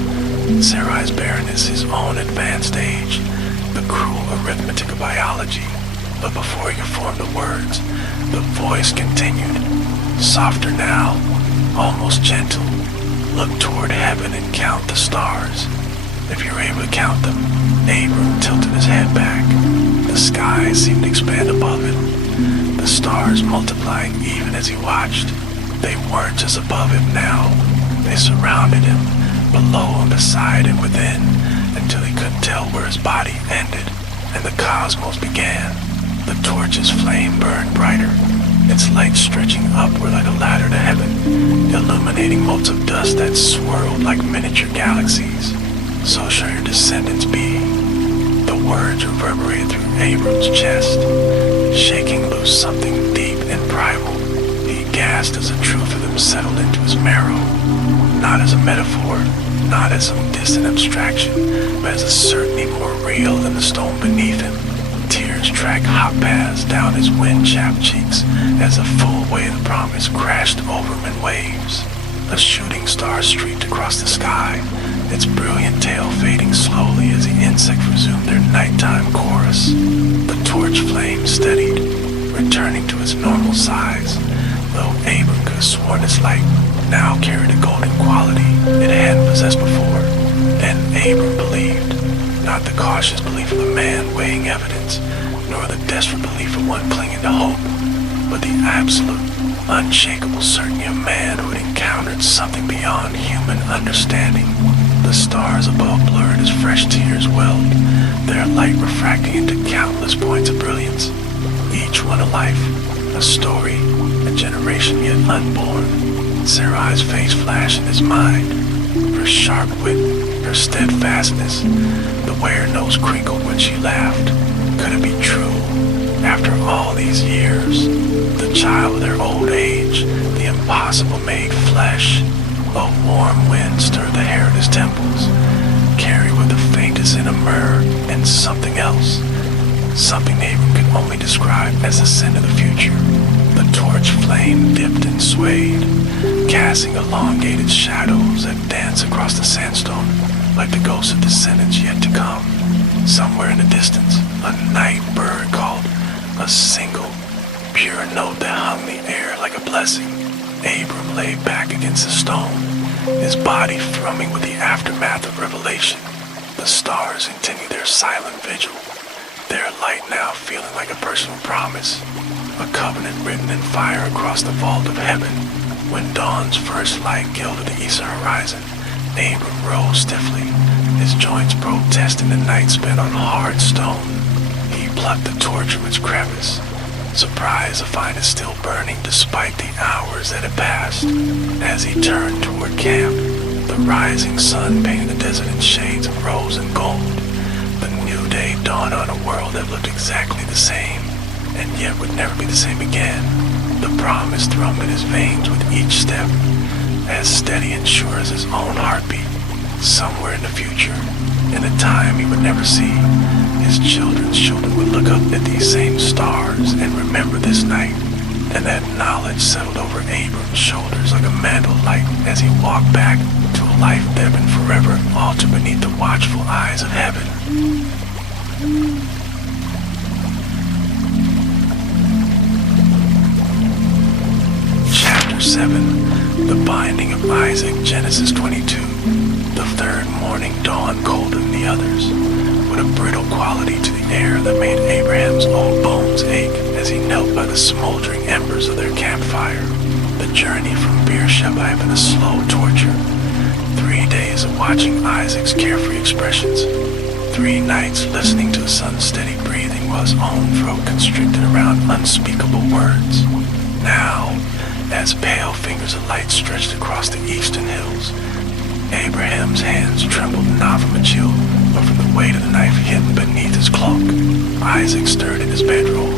Sarai's barrenness, his own advanced age, the cruel arithmetic of biology. But before he could form the words, the voice continued, softer now, almost gentle. "Look toward heaven and count the stars. If you're able to count them." Abram tilted his head back. The sky seemed to expand above him, the stars multiplying even as he watched. They weren't just above him now. They surrounded him, below and beside and within, until he couldn't tell where his body ended and the cosmos began. The torch's flame burned brighter, its light stretching upward like a ladder to heaven, illuminating motes of dust that swirled like miniature galaxies. "So shall your descendants be." The words reverberated through Abram's chest, shaking loose something deep and primal. He gasped as the truth of them settled into his marrow, not as a metaphor, not as some distant abstraction, but as a certainty more real than the stone beneath him. Tears tracked hot paths down his wind-chapped cheeks as the full weight of the promise crashed over him in waves. A shooting star streaked across the sky, its brilliant tail fading slowly as the insects resumed their nighttime chorus. The torch flame steadied, returning to its normal size, though Abram could have sworn its light now carried a golden quality it hadn't possessed before. And Abram believed, not the cautious belief of a man weighing evidence, nor the desperate belief of one clinging to hope, but the absolute, unshakable certainty of man who had encountered something beyond human understanding. The stars above blurred as fresh tears welled, their light refracting into countless points of brilliance, each one a life, a story, a generation yet unborn. Sarai's face flashed in his mind, her sharp wit, her steadfastness. The way her nose crinkled when she laughed. Could it be true? After all these years, the child with her old age, the impossible made flesh. A warm wind stirred the hair at his temples, carried with the faintest in a myrrh and something else. Something Abram could only describe as the sin of the future. The torch flame dipped and swayed, casting elongated shadows that danced across the sandstone like the ghosts of descendants yet to come. Somewhere in the distance, a night bird called, a single, pure note that hung the air like a blessing. Abram lay back against the stone, his body thrumming with the aftermath of revelation. The stars continued their silent vigil, their light now feeling like a personal promise, a covenant written in fire across the vault of heaven. When dawn's first light gilded the eastern horizon, Abram rose stiffly, his joints protesting the night spent on hard stone. He plucked the torch from its crevice, surprised to find it still burning despite the hours that had passed. As he turned toward camp, the rising sun painted the desert in shades of rose and gold. The new day dawned on a world that looked exactly the same, and yet would never be the same again. The promise thrummed in his veins with each step, as steady and sure as his own heartbeat. Somewhere in the future, in a time he would never see, his children's children would look up at these same stars and remember this night. And that knowledge settled over Abram's shoulders like a mantle light as he walked back to a life that had been forever altered beneath the watchful eyes of heaven. Chapter 7. The Binding of Isaac, Genesis 22. The third morning dawned colder than the others, with a brittle quality to the air that made Abraham's old bones ache as he knelt by the smoldering embers of their campfire. The journey from Beersheba had been a slow torture. 3 days of watching Isaac's carefree expressions. 3 nights listening to his son's steady breathing while his own throat constricted around unspeakable words. Now, as pale fingers of light stretched across the eastern hills, Abraham's hands trembled not from a chill, but from the weight of the knife hidden beneath his cloak. Isaac stirred in his bedroll,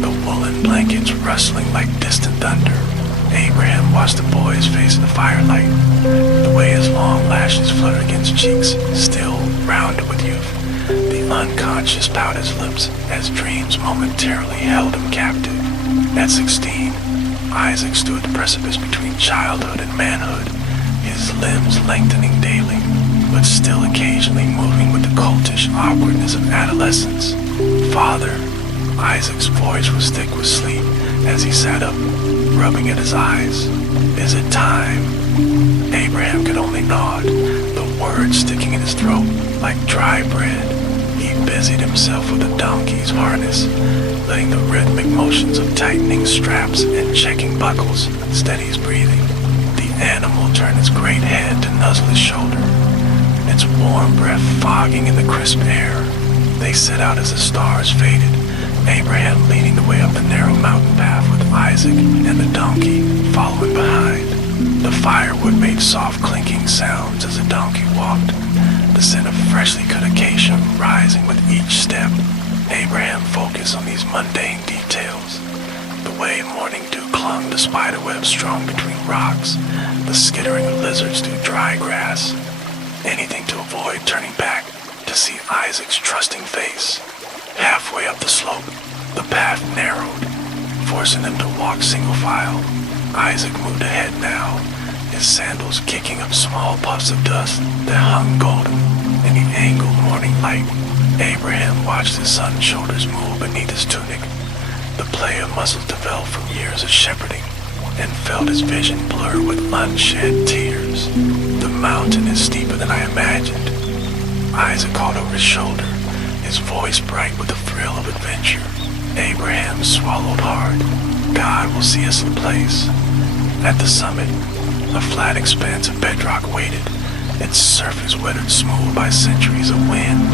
the woolen blankets rustling like distant thunder. Abraham watched the boy's face in the firelight, the way his long lashes fluttered against cheeks still rounded with youth. The unconscious pout his lips as dreams momentarily held him captive. At 16, Isaac stood at the precipice between childhood and manhood, his limbs lengthening daily, but still occasionally moving with the coltish awkwardness of adolescence. "Father," Isaac's voice was thick with sleep as he sat up, rubbing at his eyes. "Is it time?" Abraham could only nod, the words sticking in his throat like dry bread. He busied himself with the donkey's harness, letting the rhythmic motions of tightening straps and checking buckles steady his breathing. The animal turned its great head to nuzzle his shoulder, its warm breath fogging in the crisp air. They set out as the stars faded, Abraham leading the way up the narrow mountain path with Isaac and the donkey following behind. The firewood made soft clinking sounds as the donkey walked, the scent of freshly cut acacia rising with each step. Abraham focused on these mundane details, the way morning dew clung to spiderwebs strung between rocks, the skittering of lizards through dry grass, anything to avoid turning back to see Isaac's trusting face. Halfway up the slope, the path narrowed, forcing them to walk single file. Isaac moved ahead now, his sandals kicking up small puffs of dust that hung golden in the angled morning light. Abraham watched his son's shoulders move beneath his tunic, the play of muscles developed from years of shepherding, and felt his vision blur with unshed tears. "The mountain is steeper than I imagined." Isaac caught over his shoulder, his voice bright with the thrill of adventure. Abraham swallowed hard. God will see us in place. At the summit, a flat expanse of bedrock waited, its surface weathered smooth by centuries of wind.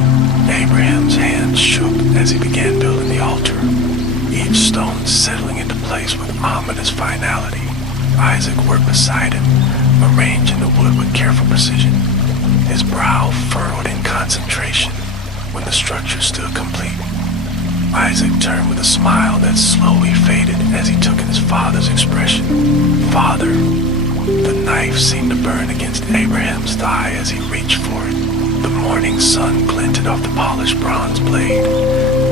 Abraham's hands shook as he began building the altar, each stone settling into place with ominous finality. Isaac worked beside him, arranging the wood with careful precision, his brow furrowed in concentration. When the structure stood complete, Isaac turned with a smile that slowly faded as he took in his father's expression. "Father." The knife seemed to burn against Abraham's thigh as he reached for it. The morning sun glinted off the polished bronze blade,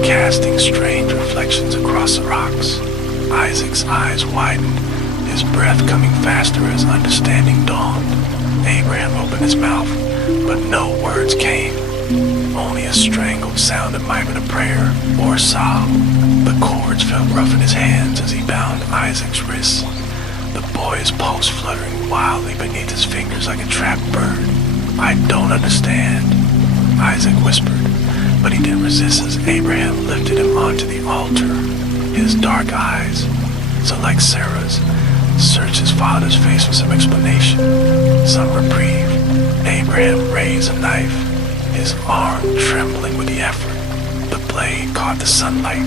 casting strange reflections across the rocks. Isaac's eyes widened, his breath coming faster as understanding dawned. Abraham opened his mouth, but no words came. Only a strangled sound that might have been a prayer or a sob. The cords felt rough in his hands as he bound Isaac's wrists, the boy's pulse fluttering wildly beneath his fingers like a trapped bird. "I don't understand," Isaac whispered, but he didn't resist as Abraham lifted him onto the altar. His dark eyes, so like Sarah's, searched his father's face for some explanation, some reprieve. Abraham raised a knife, his arm trembling with the effort. The blade caught the sunlight,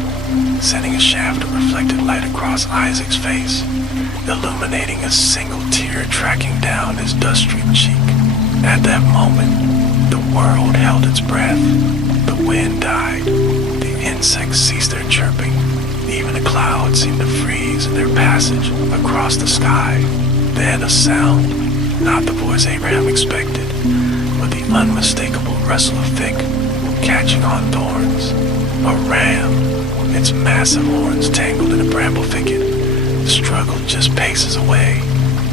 sending a shaft of reflected light across Isaac's face, illuminating a single tear tracking down his dust-streaked cheek. At that moment, the world held its breath. The wind died, the insects ceased their chirping, even the clouds seemed to freeze in their passage across the sky. Then a sound, not the voice Abraham expected, but the unmistakable rustle of thick, catching on thorns. A ram, its massive horns tangled in a bramble thicket, struggled just paces away.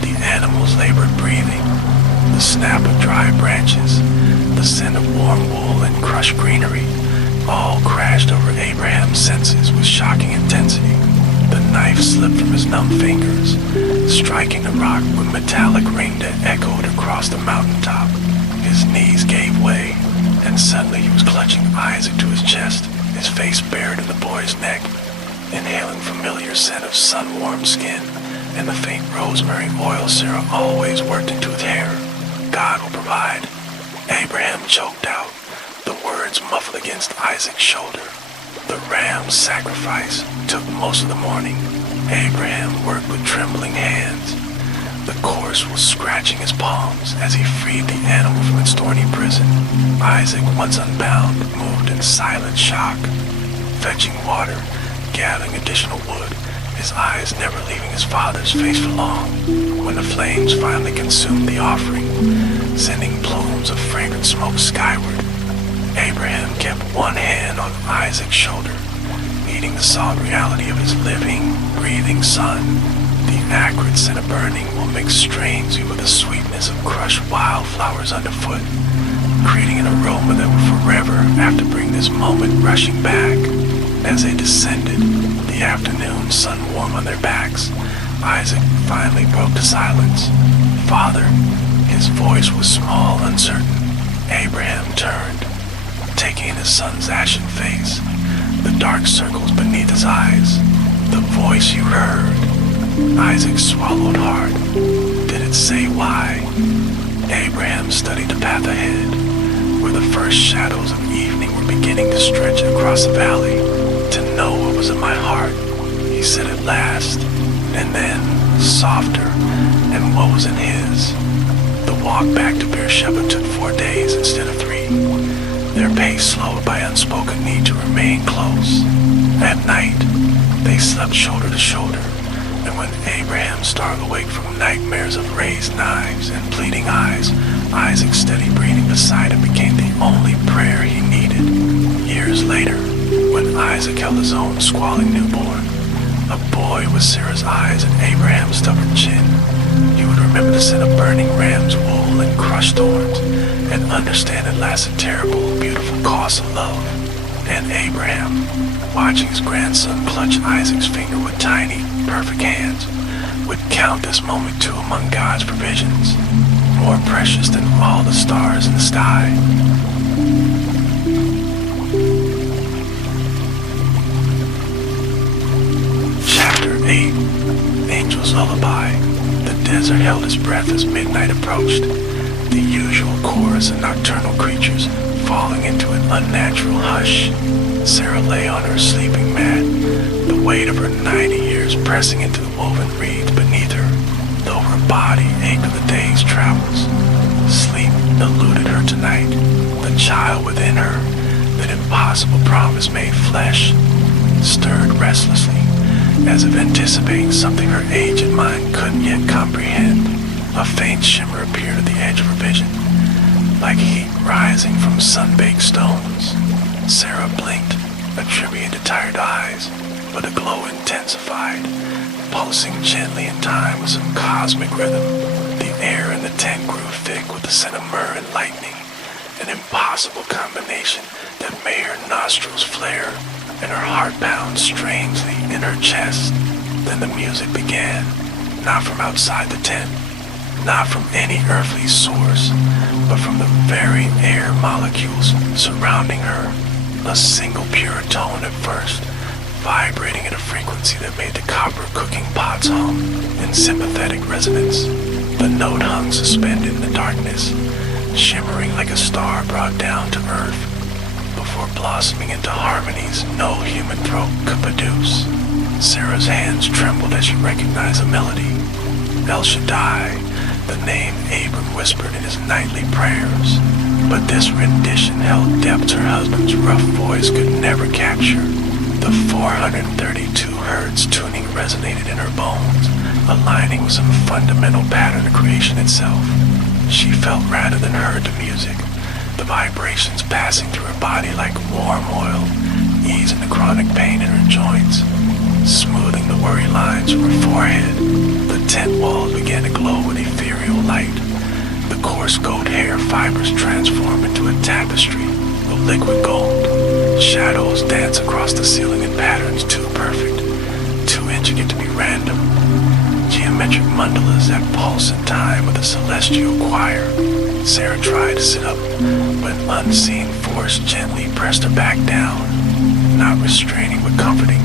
The animal's labored breathing, the snap of dry branches, the scent of warm wool and crushed greenery, all crashed over Abraham's senses with shocking intensity. The knife slipped from his numb fingers, striking the rock with metallic ring that echoed across the mountaintop. His knees gave way, and suddenly he was clutching Isaac to his chest, his face buried in the boy's neck, inhaling familiar scent of sun-warmed skin, and the faint rosemary oil Sarah always worked into his hair. God will provide. Abraham choked out, the words muffled against Isaac's shoulder. The ram's sacrifice took most of the morning. Abraham worked with trembling hands. The course was scratching his palms as he freed the animal from its thorny prison. Isaac, once unbound, moved in silent shock, fetching water, gathering additional wood, his eyes never leaving his father's face for long. When the flames finally consumed the offering, sending plumes of fragrant smoke skyward, Abraham kept one hand on Isaac's shoulder, meeting the solid reality of his living, breathing son. The acrid scent of burning will mix strangely with the sweetness of crushed wildflowers underfoot, creating an aroma that will forever have to bring this moment rushing back. As they descended, the afternoon sun warm on their backs, Isaac finally broke the silence. "Father," his voice was small, uncertain. Abraham turned, taking in his son's ashen face, the dark circles beneath his eyes. "The voice you heard." Isaac swallowed hard. Did it say why? Abraham studied the path ahead, where the first shadows of evening were beginning to stretch across the valley. "To know what was in my heart," he said at last, and then, softer, "and what was in his." The walk back to Beersheba took 4 days instead of 3, their pace slowed by unspoken need to remain close. At night, they slept shoulder to shoulder, and when Abraham started awake from nightmares of raised knives and bleeding eyes, Isaac's steady breathing beside him became the only prayer he needed. Years later, when Isaac held his own squalling newborn, a boy with Sarah's eyes and Abraham's stubborn chin, he would remember the scent of burning ram's wool and crushed thorns, and understand at last the terrible, beautiful cost of love. And Abraham, watching his grandson clutch Isaac's finger with tiny, perfect hands, would count this moment too among God's provisions, more precious than all the stars in the sky. Chapter 8. Angel's Lullaby. The desert held its breath as midnight approached, the usual chorus of nocturnal creatures falling into an unnatural hush. Sarah lay on her sleeping mat, the weight of her 90 years pressing into the woven reeds beneath her, though her body ached with the day's travels. Sleep eluded her tonight. The child within her, that impossible promise made flesh, stirred restlessly, as if anticipating something her aged mind couldn't yet comprehend. A faint shimmer appeared at the edge of her vision, like heat rising from sun-baked stones. Sarah blinked, attributing to tired eyes, but the glow intensified, pulsing gently in time with some cosmic rhythm. The air in the tent grew thick with the scent of myrrh and lightning, an impossible combination that made her nostrils flare and her heart pound strangely in her chest. Then the music began, not from outside the tent, not from any earthly source, but from the very air molecules surrounding her. A single pure tone at first, vibrating at a frequency that made the copper cooking pots hum in sympathetic resonance. The note hung suspended in the darkness, shimmering like a star brought down to earth, before blossoming into harmonies no human throat could produce. Sarah's hands trembled as she recognized the melody. El Shaddai, the name Abram whispered in his nightly prayers. But this rendition held depths her husband's rough voice could never capture. The 432 hertz tuning resonated in her bones, aligning with some fundamental pattern of creation itself. She felt rather than heard the music, the vibrations passing through her body like warm oil, easing the chronic pain in her joints, smoothing the worry lines from her forehead. The tent walls began to glow with ethereal light. The coarse goat hair fibers transform into a tapestry of liquid gold. Shadows dance across the ceiling in patterns too perfect, too intricate to be random. Geometric mandalas that pulse in time with a celestial choir. Sarah tried to sit up, but an unseen force gently pressed her back down, not restraining but comforting,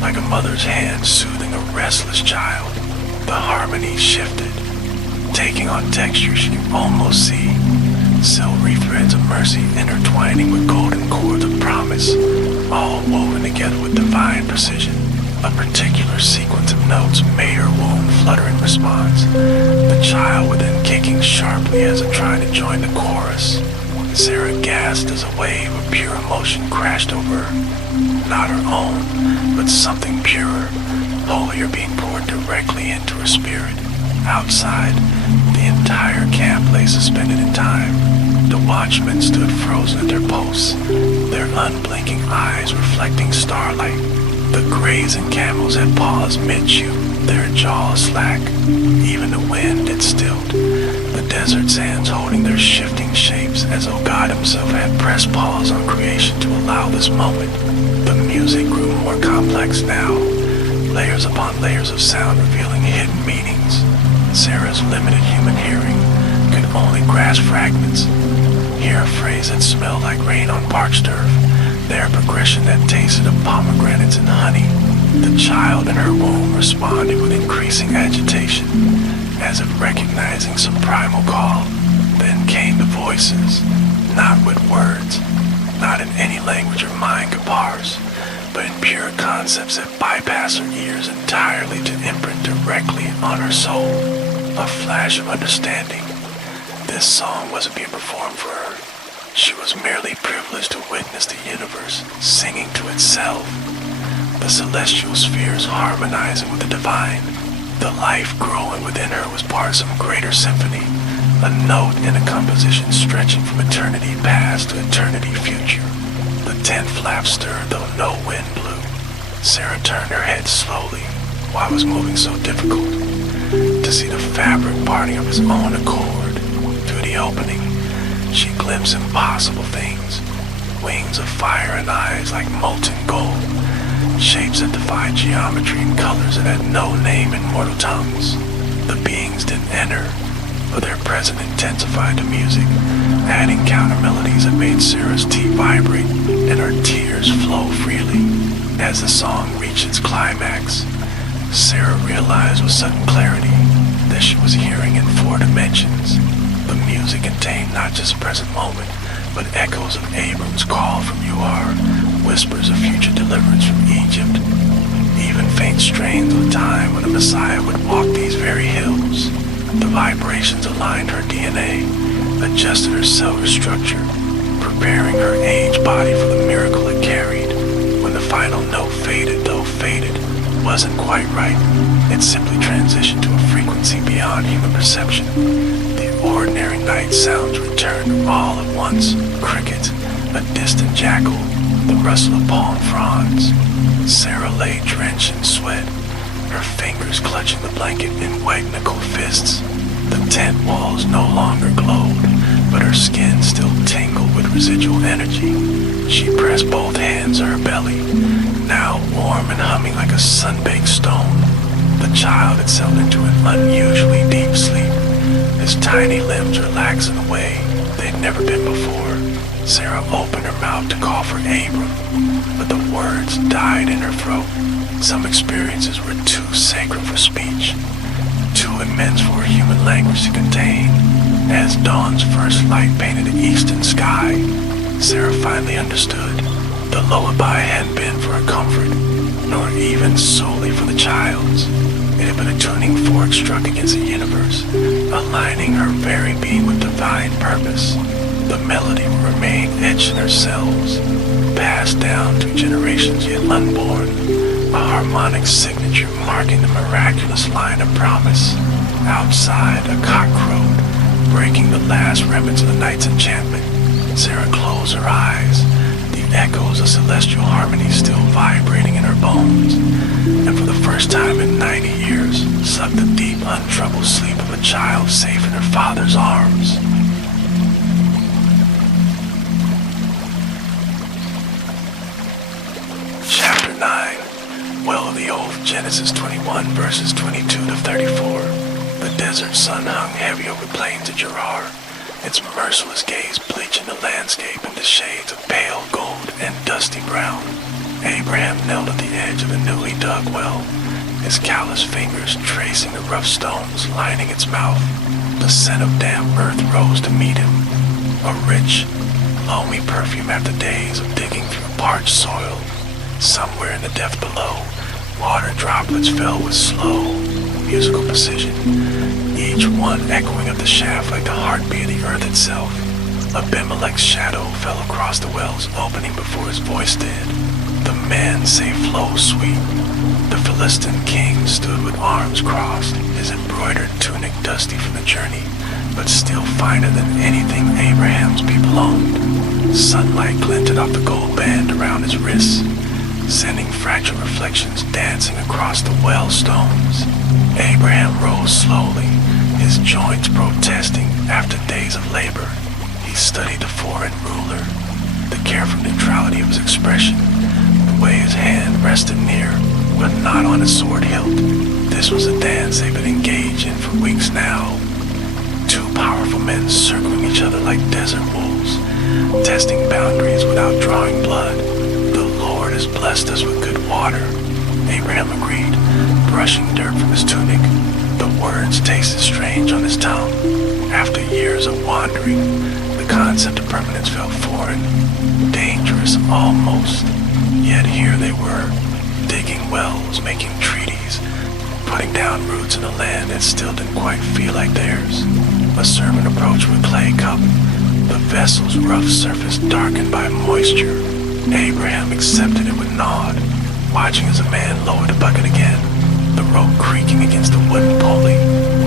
like a mother's hand soothing a restless child. The harmony shifted, taking on textures you can almost see. Silvery threads of mercy intertwining with golden cords of promise, all woven together with divine precision. A particular sequence of notes made her womb flutter in response, the child within kicking sharply as if trying to join the chorus. Sarah gasped as a wave of pure emotion crashed over her. Not her own, but something purer, holier being poured directly into her spirit. Outside, the entire camp lay suspended in time. The watchmen stood frozen at their posts, their unblinking eyes reflecting starlight. The grazing camels had paused mid-chew, their jaws slack. Even the wind had stilled, the desert sands holding their shifting shapes as though God himself had pressed pause on creation to allow this moment. The music grew more complex now, layers upon layers of sound revealing hidden meanings. Sarah's limited human hearing could only grasp fragments, hear a phrase that smelled like rain on parched earth, there a progression that tasted of pomegranates and honey. The child in her womb responded with increasing agitation, as if recognizing some primal call. Then came the voices, not with words, not in any language her mind could parse, but in pure concepts that bypass her ears entirely to imprint directly on her soul. A flash of understanding. This song wasn't being performed for her. She was merely privileged to witness the universe singing to itself. The celestial spheres harmonizing with the divine. The life growing within her was part of some greater symphony, a note in a composition stretching from eternity past to eternity future. The tent flap stirred though no wind blew. Sarah turned her head slowly. Why was moving so difficult? To see the fabric parting of his own accord. Through the opening, she glimpsed impossible things. Wings of fire and eyes like molten gold. Shapes that defied geometry and colors that had no name in mortal tongues. The beings didn't enter, but their presence intensified the music, adding counter melodies that made Sarah's teeth vibrate and her tears flow freely. As the song reached its climax, Sarah realized with sudden clarity that she was hearing in 4 dimensions. The music contained not just the present moment, but echoes of Abram's call from Uar, whispers of future deliverance from Egypt, even faint strains of time when the Messiah would walk these very hills. The vibrations aligned her DNA, adjusted her cellular structure, preparing her aged body for the miracle it carried. When the final note faded, though faded, wasn't quite right. It simply transitioned to a frequency beyond human perception. The ordinary night sounds returned all at once. Crickets, a distant jackal, the rustle of palm fronds. Sarah lay drenched in sweat, her fingers clutching the blanket in white nickel fists. The tent walls no longer glowed, but her skin still tingled with residual energy. She pressed both hands to her belly, now warm and humming like a sun-baked stone. The child had settled into an unusually deep sleep, his tiny limbs relaxed in a way they'd never been before. Sarah opened her mouth to call for Abram, but the words died in her throat. Some experiences were too sacred for speech, too immense for a human language to contain. As dawn's first light painted the eastern sky, Sarah finally understood. The lullaby hadn't been for her comfort, nor even solely for the child's. It had been a tuning fork struck against the universe, aligning her very being with divine purpose. The melody will remain etched in her cells, passed down to generations yet unborn, a harmonic signature marking the miraculous line of promise. Outside, a cock crowed, breaking the last remnants of the night's enchantment. Sarah closed her eyes, the echoes of celestial harmony still vibrating in her bones, and for the first time in 90 years, slept the deep, untroubled sleep of a child safe in her father's arms. Chapter 9. Well of the Old, Genesis 21, verses 22 to 34. The desert sun hung heavy over plains of Gerar, its merciless gaze bleaching the landscape into shades of pale gold and dusty brown. Abraham knelt at the edge of the newly dug well, his callous fingers tracing the rough stones lining its mouth. The scent of damp earth rose to meet him, a rich, loamy perfume after days of digging through parched soil. Somewhere in the depth below, water droplets fell with slow, musical precision, each one echoing up the shaft like the heartbeat of the earth itself. Abimelech's shadow fell across the well's opening before his voice did. The men say flow sweet. The Philistine king stood with arms crossed, his embroidered tunic dusty from the journey, but still finer than anything Abraham's people owned. Sunlight glinted off the gold band around his wrists, sending fragile reflections dancing across the well stones. Abraham rose slowly, his joints protesting after days of labor. He studied the foreign ruler, the careful neutrality of his expression, the way his hand rested near, but not on his sword hilt. This was a dance they've been engaged in for weeks now. Two powerful men circling each other like desert wolves, testing boundaries without drawing blood. The Lord has blessed us with good water, Abraham agreed, brushing dirt from his tunic. The words tasted strange on his tongue. After years of wandering, the concept of permanence felt foreign, dangerous almost. Yet here they were, digging wells, making treaties, putting down roots in a land that still didn't quite feel like theirs. A servant approached with a clay cup, the vessel's rough surface darkened by moisture. Abraham accepted it with nod, watching as a man lowered the bucket again, the rope creaking against the wooden pulley.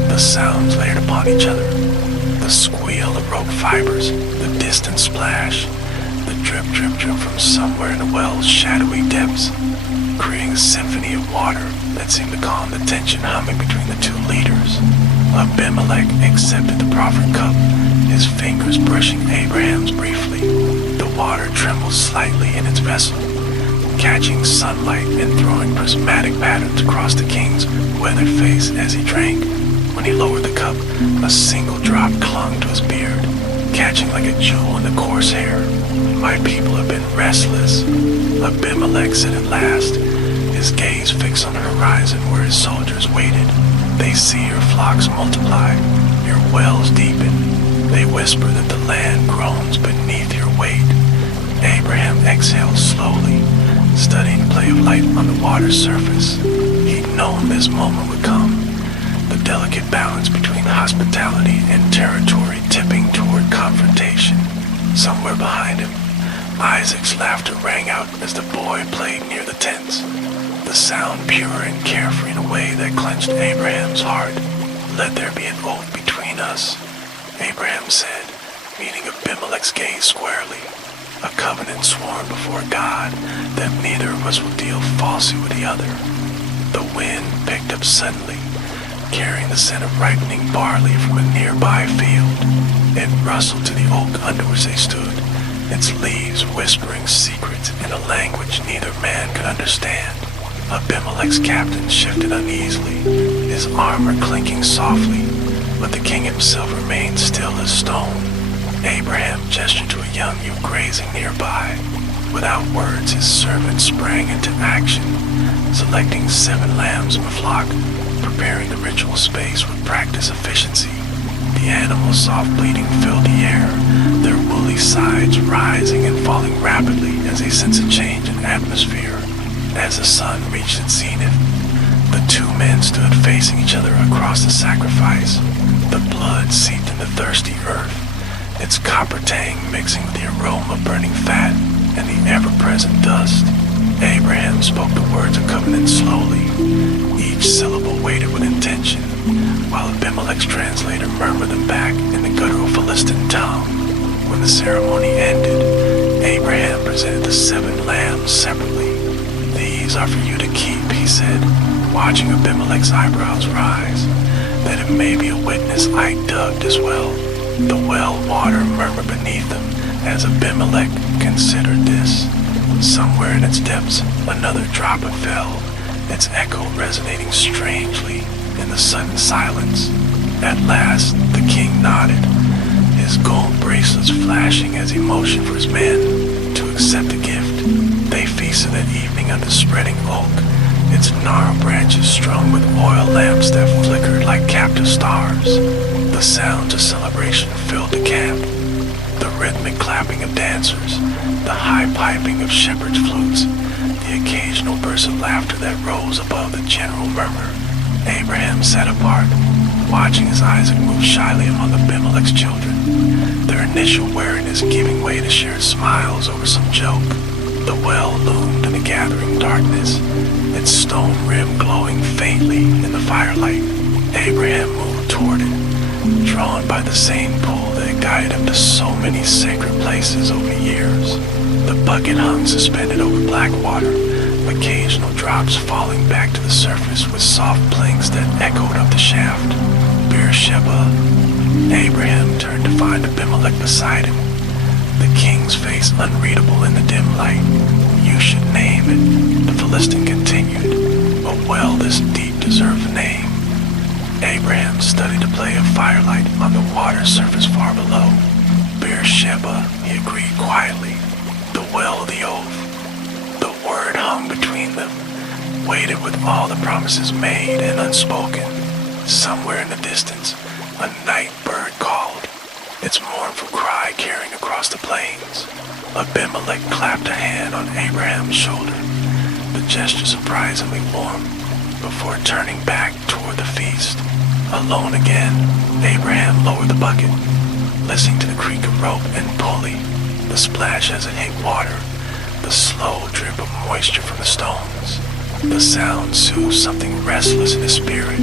The sounds layered upon each other, the squeal of rope fibers, the distant splash, the drip drip drip from somewhere in the well's shadowy depths, creating a symphony of water that seemed to calm the tension humming between the two leaders. Abimelech accepted the proffered cup, his fingers brushing Abraham's briefly. The water trembled slightly in its vessel, catching sunlight and throwing prismatic patterns across the king's weathered face as he drank. When he lowered the cup, a single drop clung to his beard, catching like a jewel in the coarse hair. My people have been restless, Abimelech said at last, his gaze fixed on the horizon where his soldiers waited. They see your flocks multiply, your wells deepen. They whisper that the land groans beneath your weight. Abraham exhaled slowly, studying the play of light on the water's surface. He'd known this moment would come, the delicate balance between hospitality and territory tipping toward confrontation. Somewhere behind him, Isaac's laughter rang out as the boy played near the tents, the sound pure and carefree in a way that clenched Abraham's heart. Let there be an oath between us, Abraham said, meeting Abimelech's gaze squarely. A covenant sworn before God that neither of us will deal falsely with the other. The wind picked up suddenly, carrying the scent of ripening barley from a nearby field. It rustled to the oak under which they stood, its leaves whispering secrets in a language neither man could understand. Abimelech's captain shifted uneasily, his armor clinking softly, but the king himself remained still as stone. Abraham gestured to a young ewe grazing nearby. Without words, his servant sprang into action, selecting 7 lambs from a flock, preparing the ritual space with practiced efficiency. The animals' soft bleating filled the air, their woolly sides rising and falling rapidly as they sensed a change in atmosphere. As the sun reached its zenith, the 2 men stood facing each other across the sacrifice. The blood seeped in the thirsty earth, its copper tang mixing with the aroma of burning fat and the ever-present dust. Abraham spoke the words of covenant slowly, each syllable weighted with intention, while Abimelech's translator murmured them back in the guttural Philistine tongue. When the ceremony ended, Abraham presented the 7 lambs separately. "These are for you to keep," he said, watching Abimelech's eyebrows rise, "that it may be a witness I dug this well." The well water murmured beneath them as Abimelech considered this. Somewhere in its depths, another droplet fell, its echo resonating strangely in the sudden silence. At last, the king nodded, his gold bracelets flashing as he motioned for his men to accept the gift. They feasted that evening under spreading oak, its gnarled branches strung with oil lamps that flickered like captive stars. The sounds of celebration filled the camp, the rhythmic clapping of dancers, the high piping of shepherds' flutes, the occasional burst of laughter that rose above the general murmur. Abraham sat apart, watching as Isaac moved shyly among Abimelech's children, their initial wariness giving way to shared smiles over some joke. The well loomed in the gathering darkness, its stone rim glowing faintly in the firelight. Abraham moved toward it, drawn by the same pull that had guided him to so many sacred places over years. The bucket hung suspended over black water, occasional drops falling back to the surface with soft plings that echoed up the shaft. Beersheba. Abraham turned to find Abimelech beside him, the king's face unreadable in the dim light. "You should name it," the Philistine continued. "A well this deep deserves a name." Abraham studied the play of firelight on the water surface far below. "Beersheba," he agreed quietly. "The well of the oath." The word hung between them, weighted with all the promises made and unspoken. Somewhere in the distance, a night bird called, its mournful cry carrying across the plains. Abimelech clapped a hand on Abraham's shoulder, the gesture surprisingly warm, before turning back toward the feast. Alone again, Abraham lowered the bucket, listening to the creak of rope and pulley, the splash as it hit water, the slow drip of moisture from the stones. The sound soothed something restless in his spirit,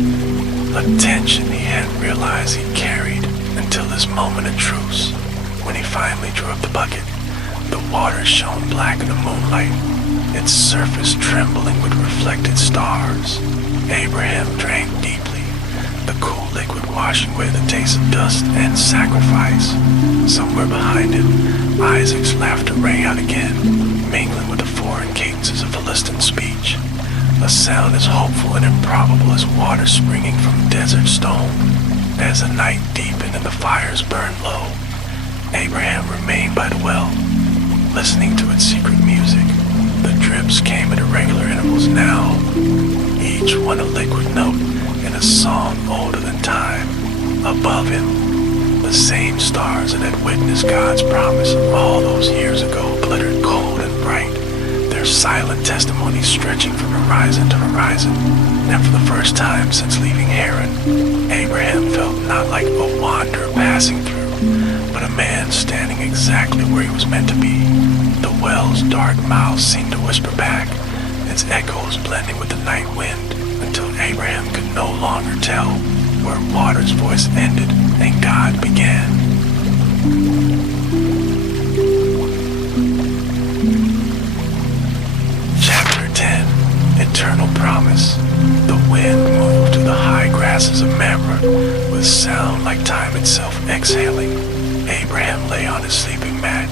a tension he hadn't realized he carried until this moment of truce. When he finally drew up the bucket, the water shone black in the moonlight, its surface trembling with reflected stars. Abraham drank deeply, the cool liquid washing away the taste of dust and sacrifice. Somewhere behind him, Isaac's laughter rang out again, mingling with the foreign cadences of Philistine speech, a sound as hopeful and improbable as water springing from desert stone. As the night deepened and the fires burned low, Abraham remained by the well, listening to its secret music. The drips came at irregular intervals now, each one a liquid note in a song older than time. Above him, the same stars that had witnessed God's promise all those years ago glittered cold and bright, their silent testimony stretching from horizon to horizon. And for the first time since leaving Haran, Abraham felt not like a wanderer passing through, but a man standing exactly where he was meant to be. The well's dark mouth seemed to whisper back, its echoes blending with the night wind, until Abraham could no longer tell where water's voice ended and God began. Chapter 10. Eternal Promise. The wind moved through the high grasses of Mamre with sound like time itself exhaling. Abraham lay on his sleeping mat,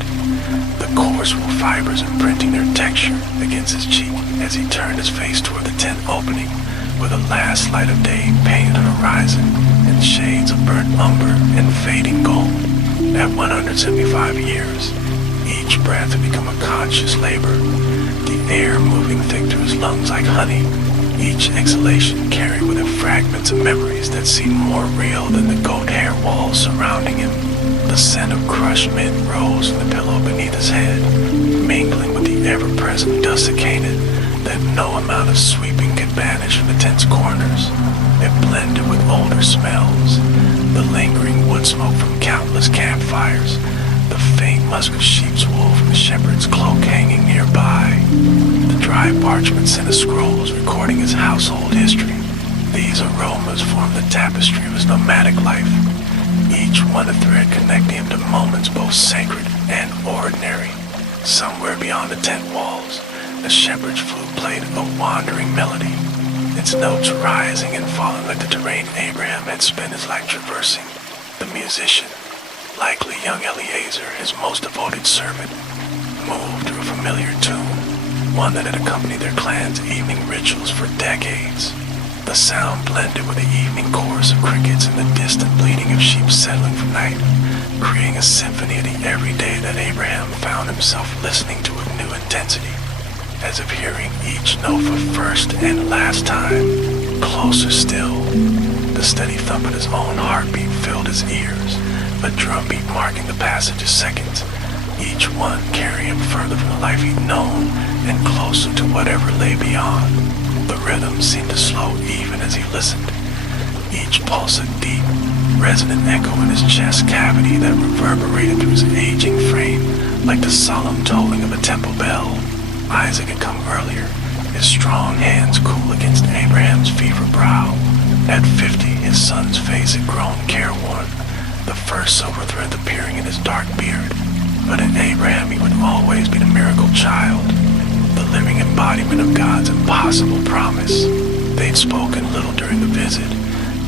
the coarse wool fibers imprinting their texture against his cheek as he turned his face toward the tent opening, where the last light of day painted the horizon in shades of burnt umber and fading gold. At 175 years, each breath had become a conscious labor, the air moving thick through his lungs like honey, each exhalation carried with it fragments of memories that seemed more real than the goat hair walls surrounding him. The scent of crushed mint rose from the pillow beneath his head, mingling with the ever-present dust of Canaan that no amount of sweeping could banish from the tent's corners. It blended with older smells, the lingering wood smoke from countless campfires, the faint musk of sheep's wool from the shepherd's cloak hanging nearby, the dry parchments and the scrolls recording his household history. These aromas formed the tapestry of his nomadic life, each one a thread connecting him to moments both sacred and ordinary. Somewhere beyond the tent walls, the shepherd's flute played a wandering melody, its notes rising and falling like the terrain Abraham had spent his life traversing. The musician, likely young Eliezer, his most devoted servant, moved through a familiar tune, one that had accompanied their clan's evening rituals for decades. The sound blended with the evening chorus of crickets and the distant bleating of sheep settling from night, creating a symphony of the everyday that Abraham found himself listening to with new intensity. as if hearing each note for first and last time. Closer still, the steady thump of his own heartbeat filled his ears, a drumbeat marking the passage of seconds, each one carrying him further from the life he'd known and closer to whatever lay beyond. The rhythm seemed to slow even as he listened, each pulse a deep, resonant echo in his chest cavity that reverberated through his aging frame like the solemn tolling of a temple bell. Isaac had come earlier, his strong hands cool against Abraham's fever brow. At 50, his son's face had grown careworn, the first silver thread appearing in his dark beard. But in Abraham he would always be the miracle child, the living embodiment of God's impossible promise. They'd spoken little during the visit,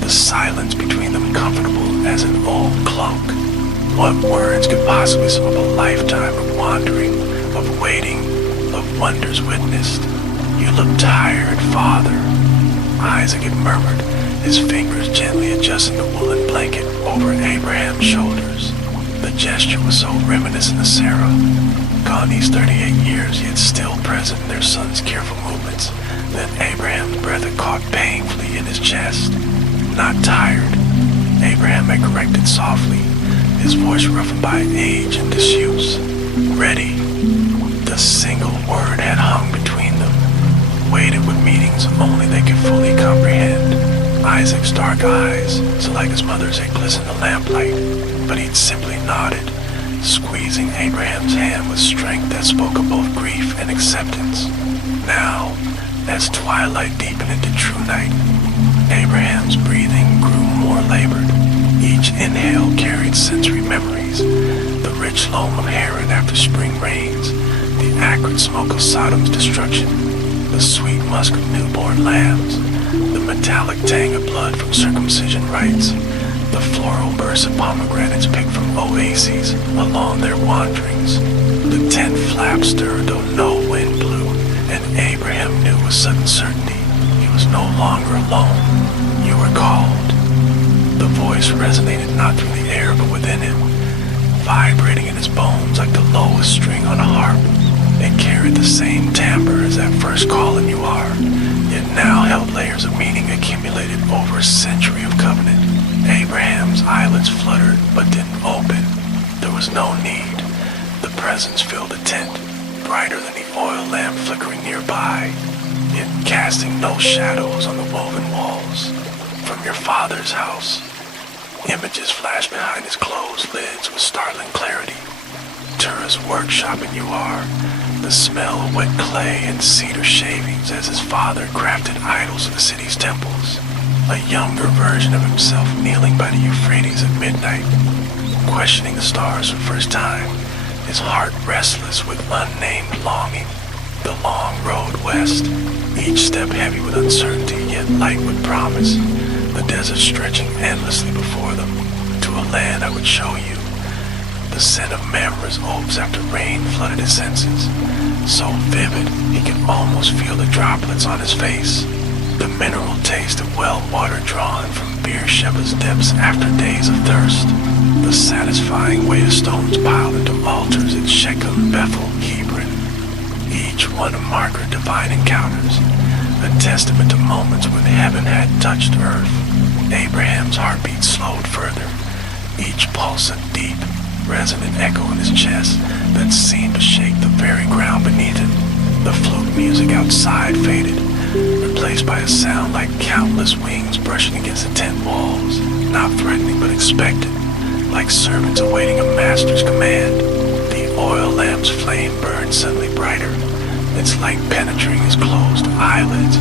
the silence between them comfortable as an old cloak. What words could possibly sum up a lifetime of wandering, of waiting, of wonders witnessed? "You look tired, Father," Isaac had murmured, his fingers gently adjusting the woolen blanket over Abraham's shoulders. The gesture was so reminiscent of Sarah. Gone these 38 years, yet still present in their son's careful movements, that Abraham's breath had caught painfully in his chest. "Not tired," Abraham had corrected softly, his voice roughened by age and disuse. "Ready." The single word had hung between them, weighted with meanings only they could fully comprehend. Isaac's dark eyes, so like his mother's, had glistened in the lamplight, but he'd simply nodded, squeezing Abraham's hand with strength that spoke of both grief and acceptance. Now, as twilight deepened into true night, Abraham's breathing grew more labored. Each inhale carried sensory memories, the rich loam of Haran after spring rains, the acrid smoke of Sodom's destruction, the sweet musk of newborn lambs, the metallic tang of blood from circumcision rites, the floral bursts of pomegranates picked from oases along their wanderings. The tent flap stirred though no wind blew, and Abraham knew with sudden certainty he was no longer alone. "You were called." The voice resonated not through the air but within him, vibrating in his bones like the lowest string on a harp. It carried the same timbre as that first call in "You are," yet now held layers of meaning accumulated over a century of covenant. Abraham's eyelids fluttered but didn't open. There was no need. The presence filled the tent, brighter than the oil lamp flickering nearby, yet casting no shadows on the woven walls. "From your father's house." Images flashed behind his closed lids with startling clarity. Tura's workshop in You are, the smell of wet clay and cedar shavings as his father crafted idols of the city's temples. A younger version of himself kneeling by the Euphrates at midnight, questioning the stars for the first time, his heart restless with unnamed longing. The long road west, each step heavy with uncertainty yet light with promise, the desert stretching endlessly before them, to a land I would show you. The scent of Mamre's oaks after rain flooded his senses, so vivid he could almost feel the droplets on his face. The mineral taste of well water drawn from Beershebah's depths after days of thirst. The satisfying weight of stones piled into altars at Shechem, Bethel, Hebron. Each one a marker of divine encounters, a testament to moments when heaven had touched earth. Abraham's heartbeat slowed further, each pulse a deep, resonant echo in his chest that seemed to shake the very ground beneath him. The flute music outside faded, replaced by a sound like countless wings brushing against the tent walls, not threatening but expectant, like servants awaiting a master's command. The oil lamp's flame burned suddenly brighter, its light penetrating his closed eyelids,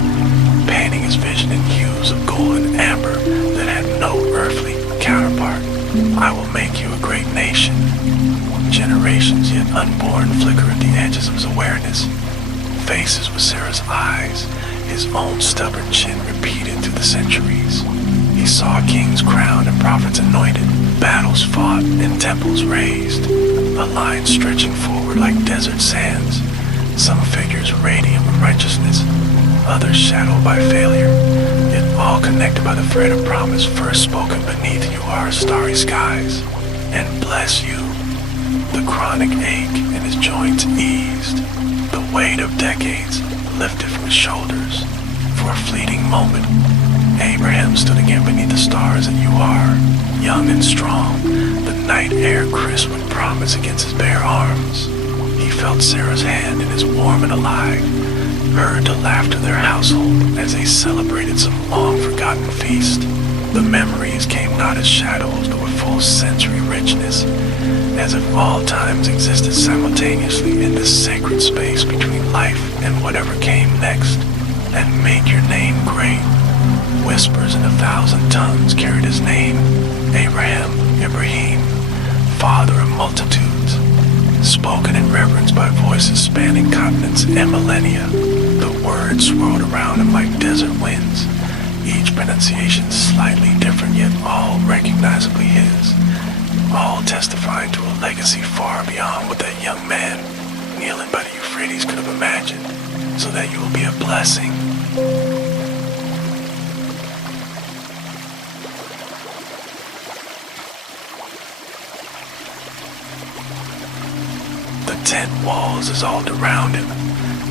painting his vision in hues of gold and amber that had no earthly counterpart. "I will make you a great nation." Generations yet unborn flicker at the edges of his awareness. Faces with Sarah's eyes, his own stubborn chin repeated through the centuries. He saw kings crowned and prophets anointed, battles fought and temples raised, a line stretching forward like desert sands, some figures radiant with righteousness, others shadowed by failure, yet all connected by the thread of promise first spoken beneath You are starry skies. "And bless you." The chronic ache in his joints eased, the weight of decades lifted from his shoulders. For a fleeting moment, Abraham stood again beneath the stars, and you are, young and strong, the night air crisp with promise against his bare arms. He felt Sarah's hand in his warm and alive, heard the laughter of their household as they celebrated some long-forgotten feast. The memories came not as shadows, but with full sensory richness, as if all times existed simultaneously in this sacred space between life and whatever came next. And make your name great. Whispers in 1,000 tongues carried his name, Abraham, Ibrahim, father of multitudes, spoken in reverence by voices spanning continents and millennia. The words swirled around him like desert winds, each pronunciation slightly different, yet all recognizably his, all testifying to a legacy far beyond what that young man kneeling by the Euphrates could have imagined, so that you will be a blessing. The tent walls dissolved around him,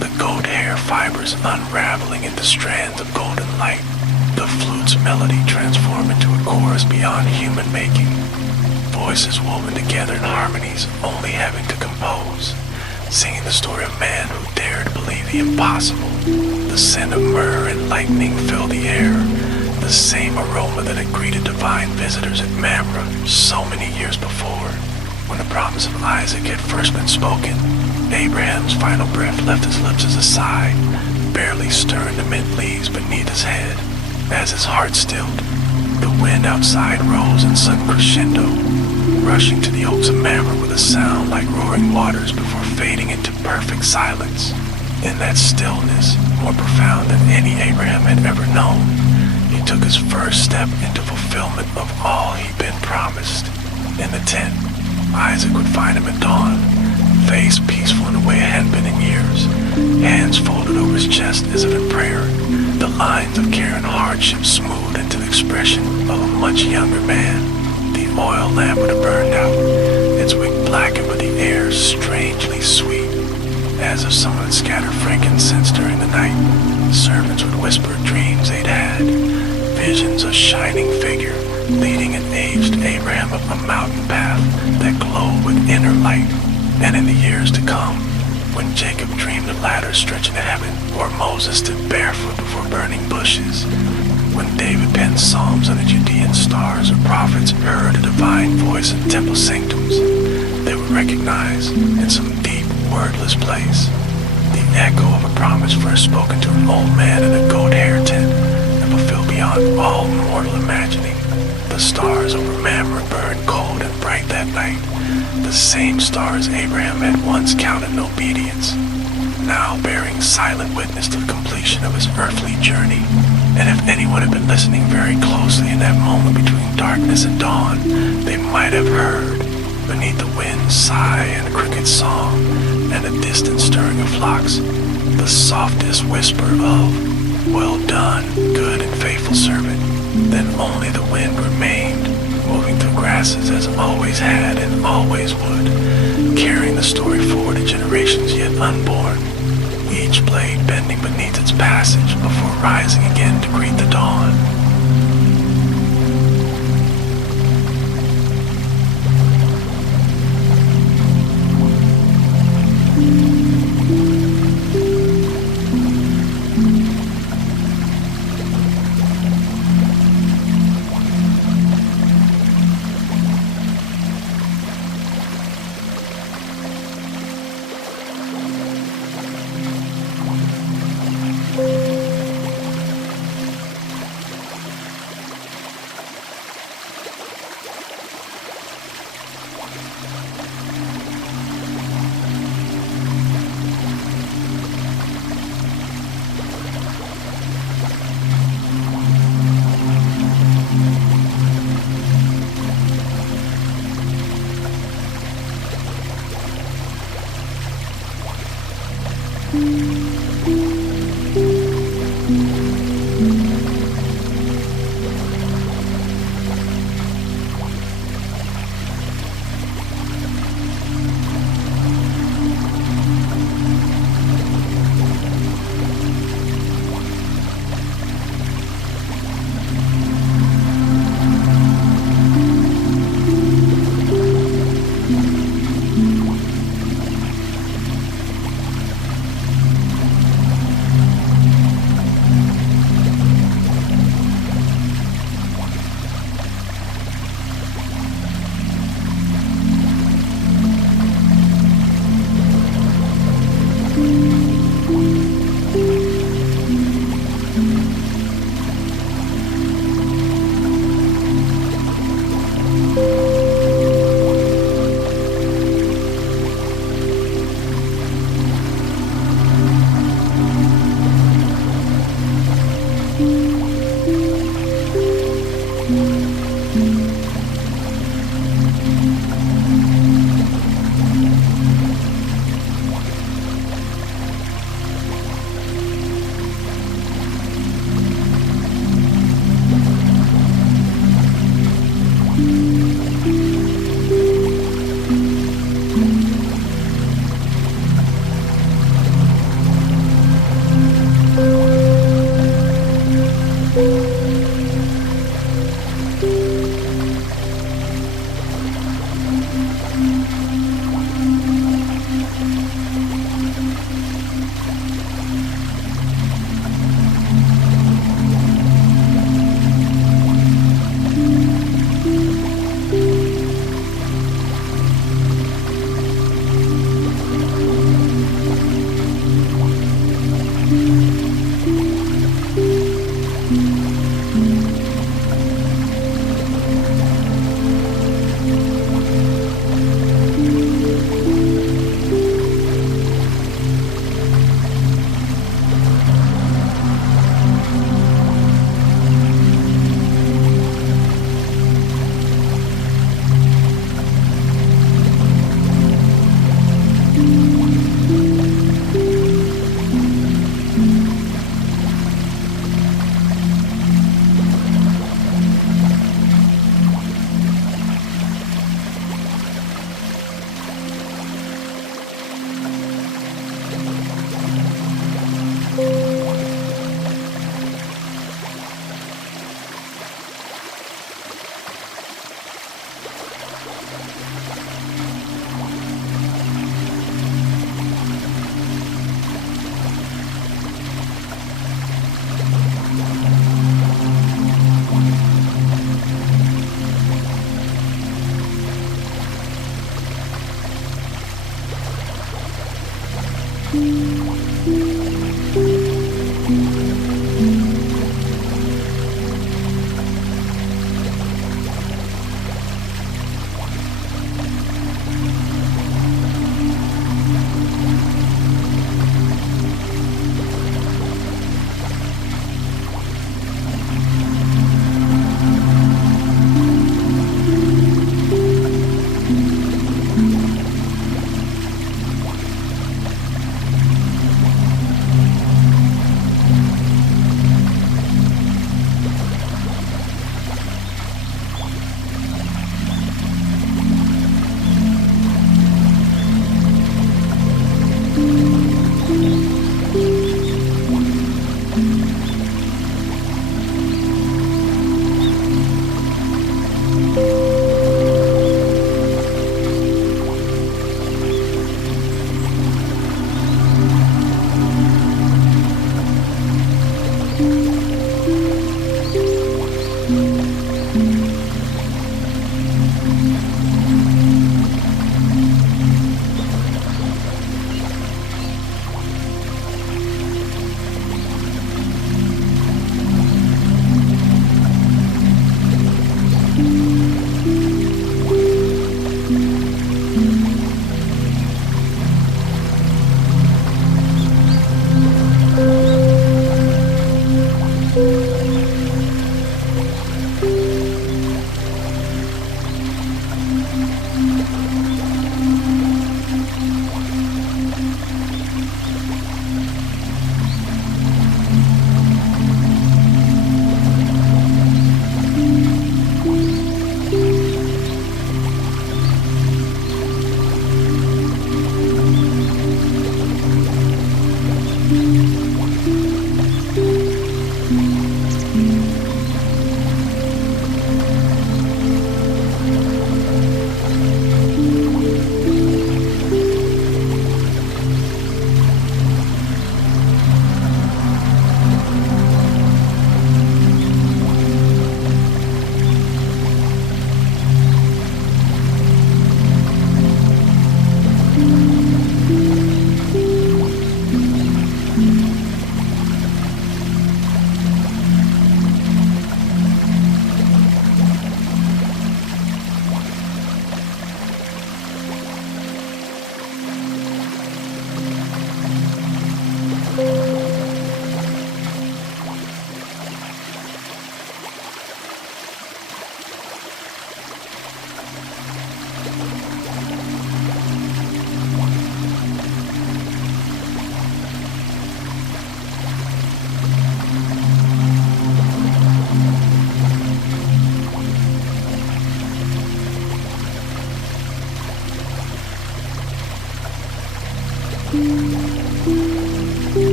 the goat hair fibers unraveling into strands of golden light, the flute's melody transformed into a chorus beyond human making, voices woven together in harmonies only having to compose, singing the story of man who dared believe the impossible. The scent of myrrh and lightning filled the air, the same aroma that had greeted divine visitors at Mamre so many years before. When the promise of Isaac had first been spoken, Abraham's final breath left his lips as a sigh, barely stirring the mint leaves beneath his head. As his heart stilled, the wind outside rose in sudden crescendo, rushing to the oaks of Mamre with a sound like roaring waters before fading into perfect silence. In that stillness, more profound than any Abraham had ever known, he took his first step into fulfillment of all he'd been promised. In the tent, Isaac would find him at dawn, face peaceful in a way it hadn't been in years, hands folded over his chest as if in prayer, the lines of care and hardship smoothed into the expression of a much younger man. The oil lamp would have burned out, its wick blackened with the air strangely sweet, as if someone had scattered frankincense during the night. Servants would whisper dreams they'd had, visions of shining figure leading an aged Abraham up a mountain path that glowed with inner light. And in the years to come, when Jacob dreamed a ladder stretching to heaven, or Moses stood barefoot before burning bushes, when David penned psalms on the Judean stars, or prophets heard a divine voice in temple sanctums, they would recognize in some deep, wordless place the echo of a promise first spoken to an old man in a goat hair tent and fulfilled beyond all mortal imagining. The stars over Mamre burned cold and bright that night, the same stars Abraham had once counted in obedience, now bearing silent witness to the completion of his earthly journey. And if anyone had been listening very closely in that moment between darkness and dawn, they might have heard, beneath the wind's sigh and cricket's song, and the distant stirring of flocks, the softest whisper of, "Well done, good and faithful servant." Then only the wind remained, moving through grasses as it always had and always would, carrying the story forward to generations yet unborn, each blade bending beneath its passage before rising again to greet the dawn.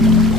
Mm-hmm.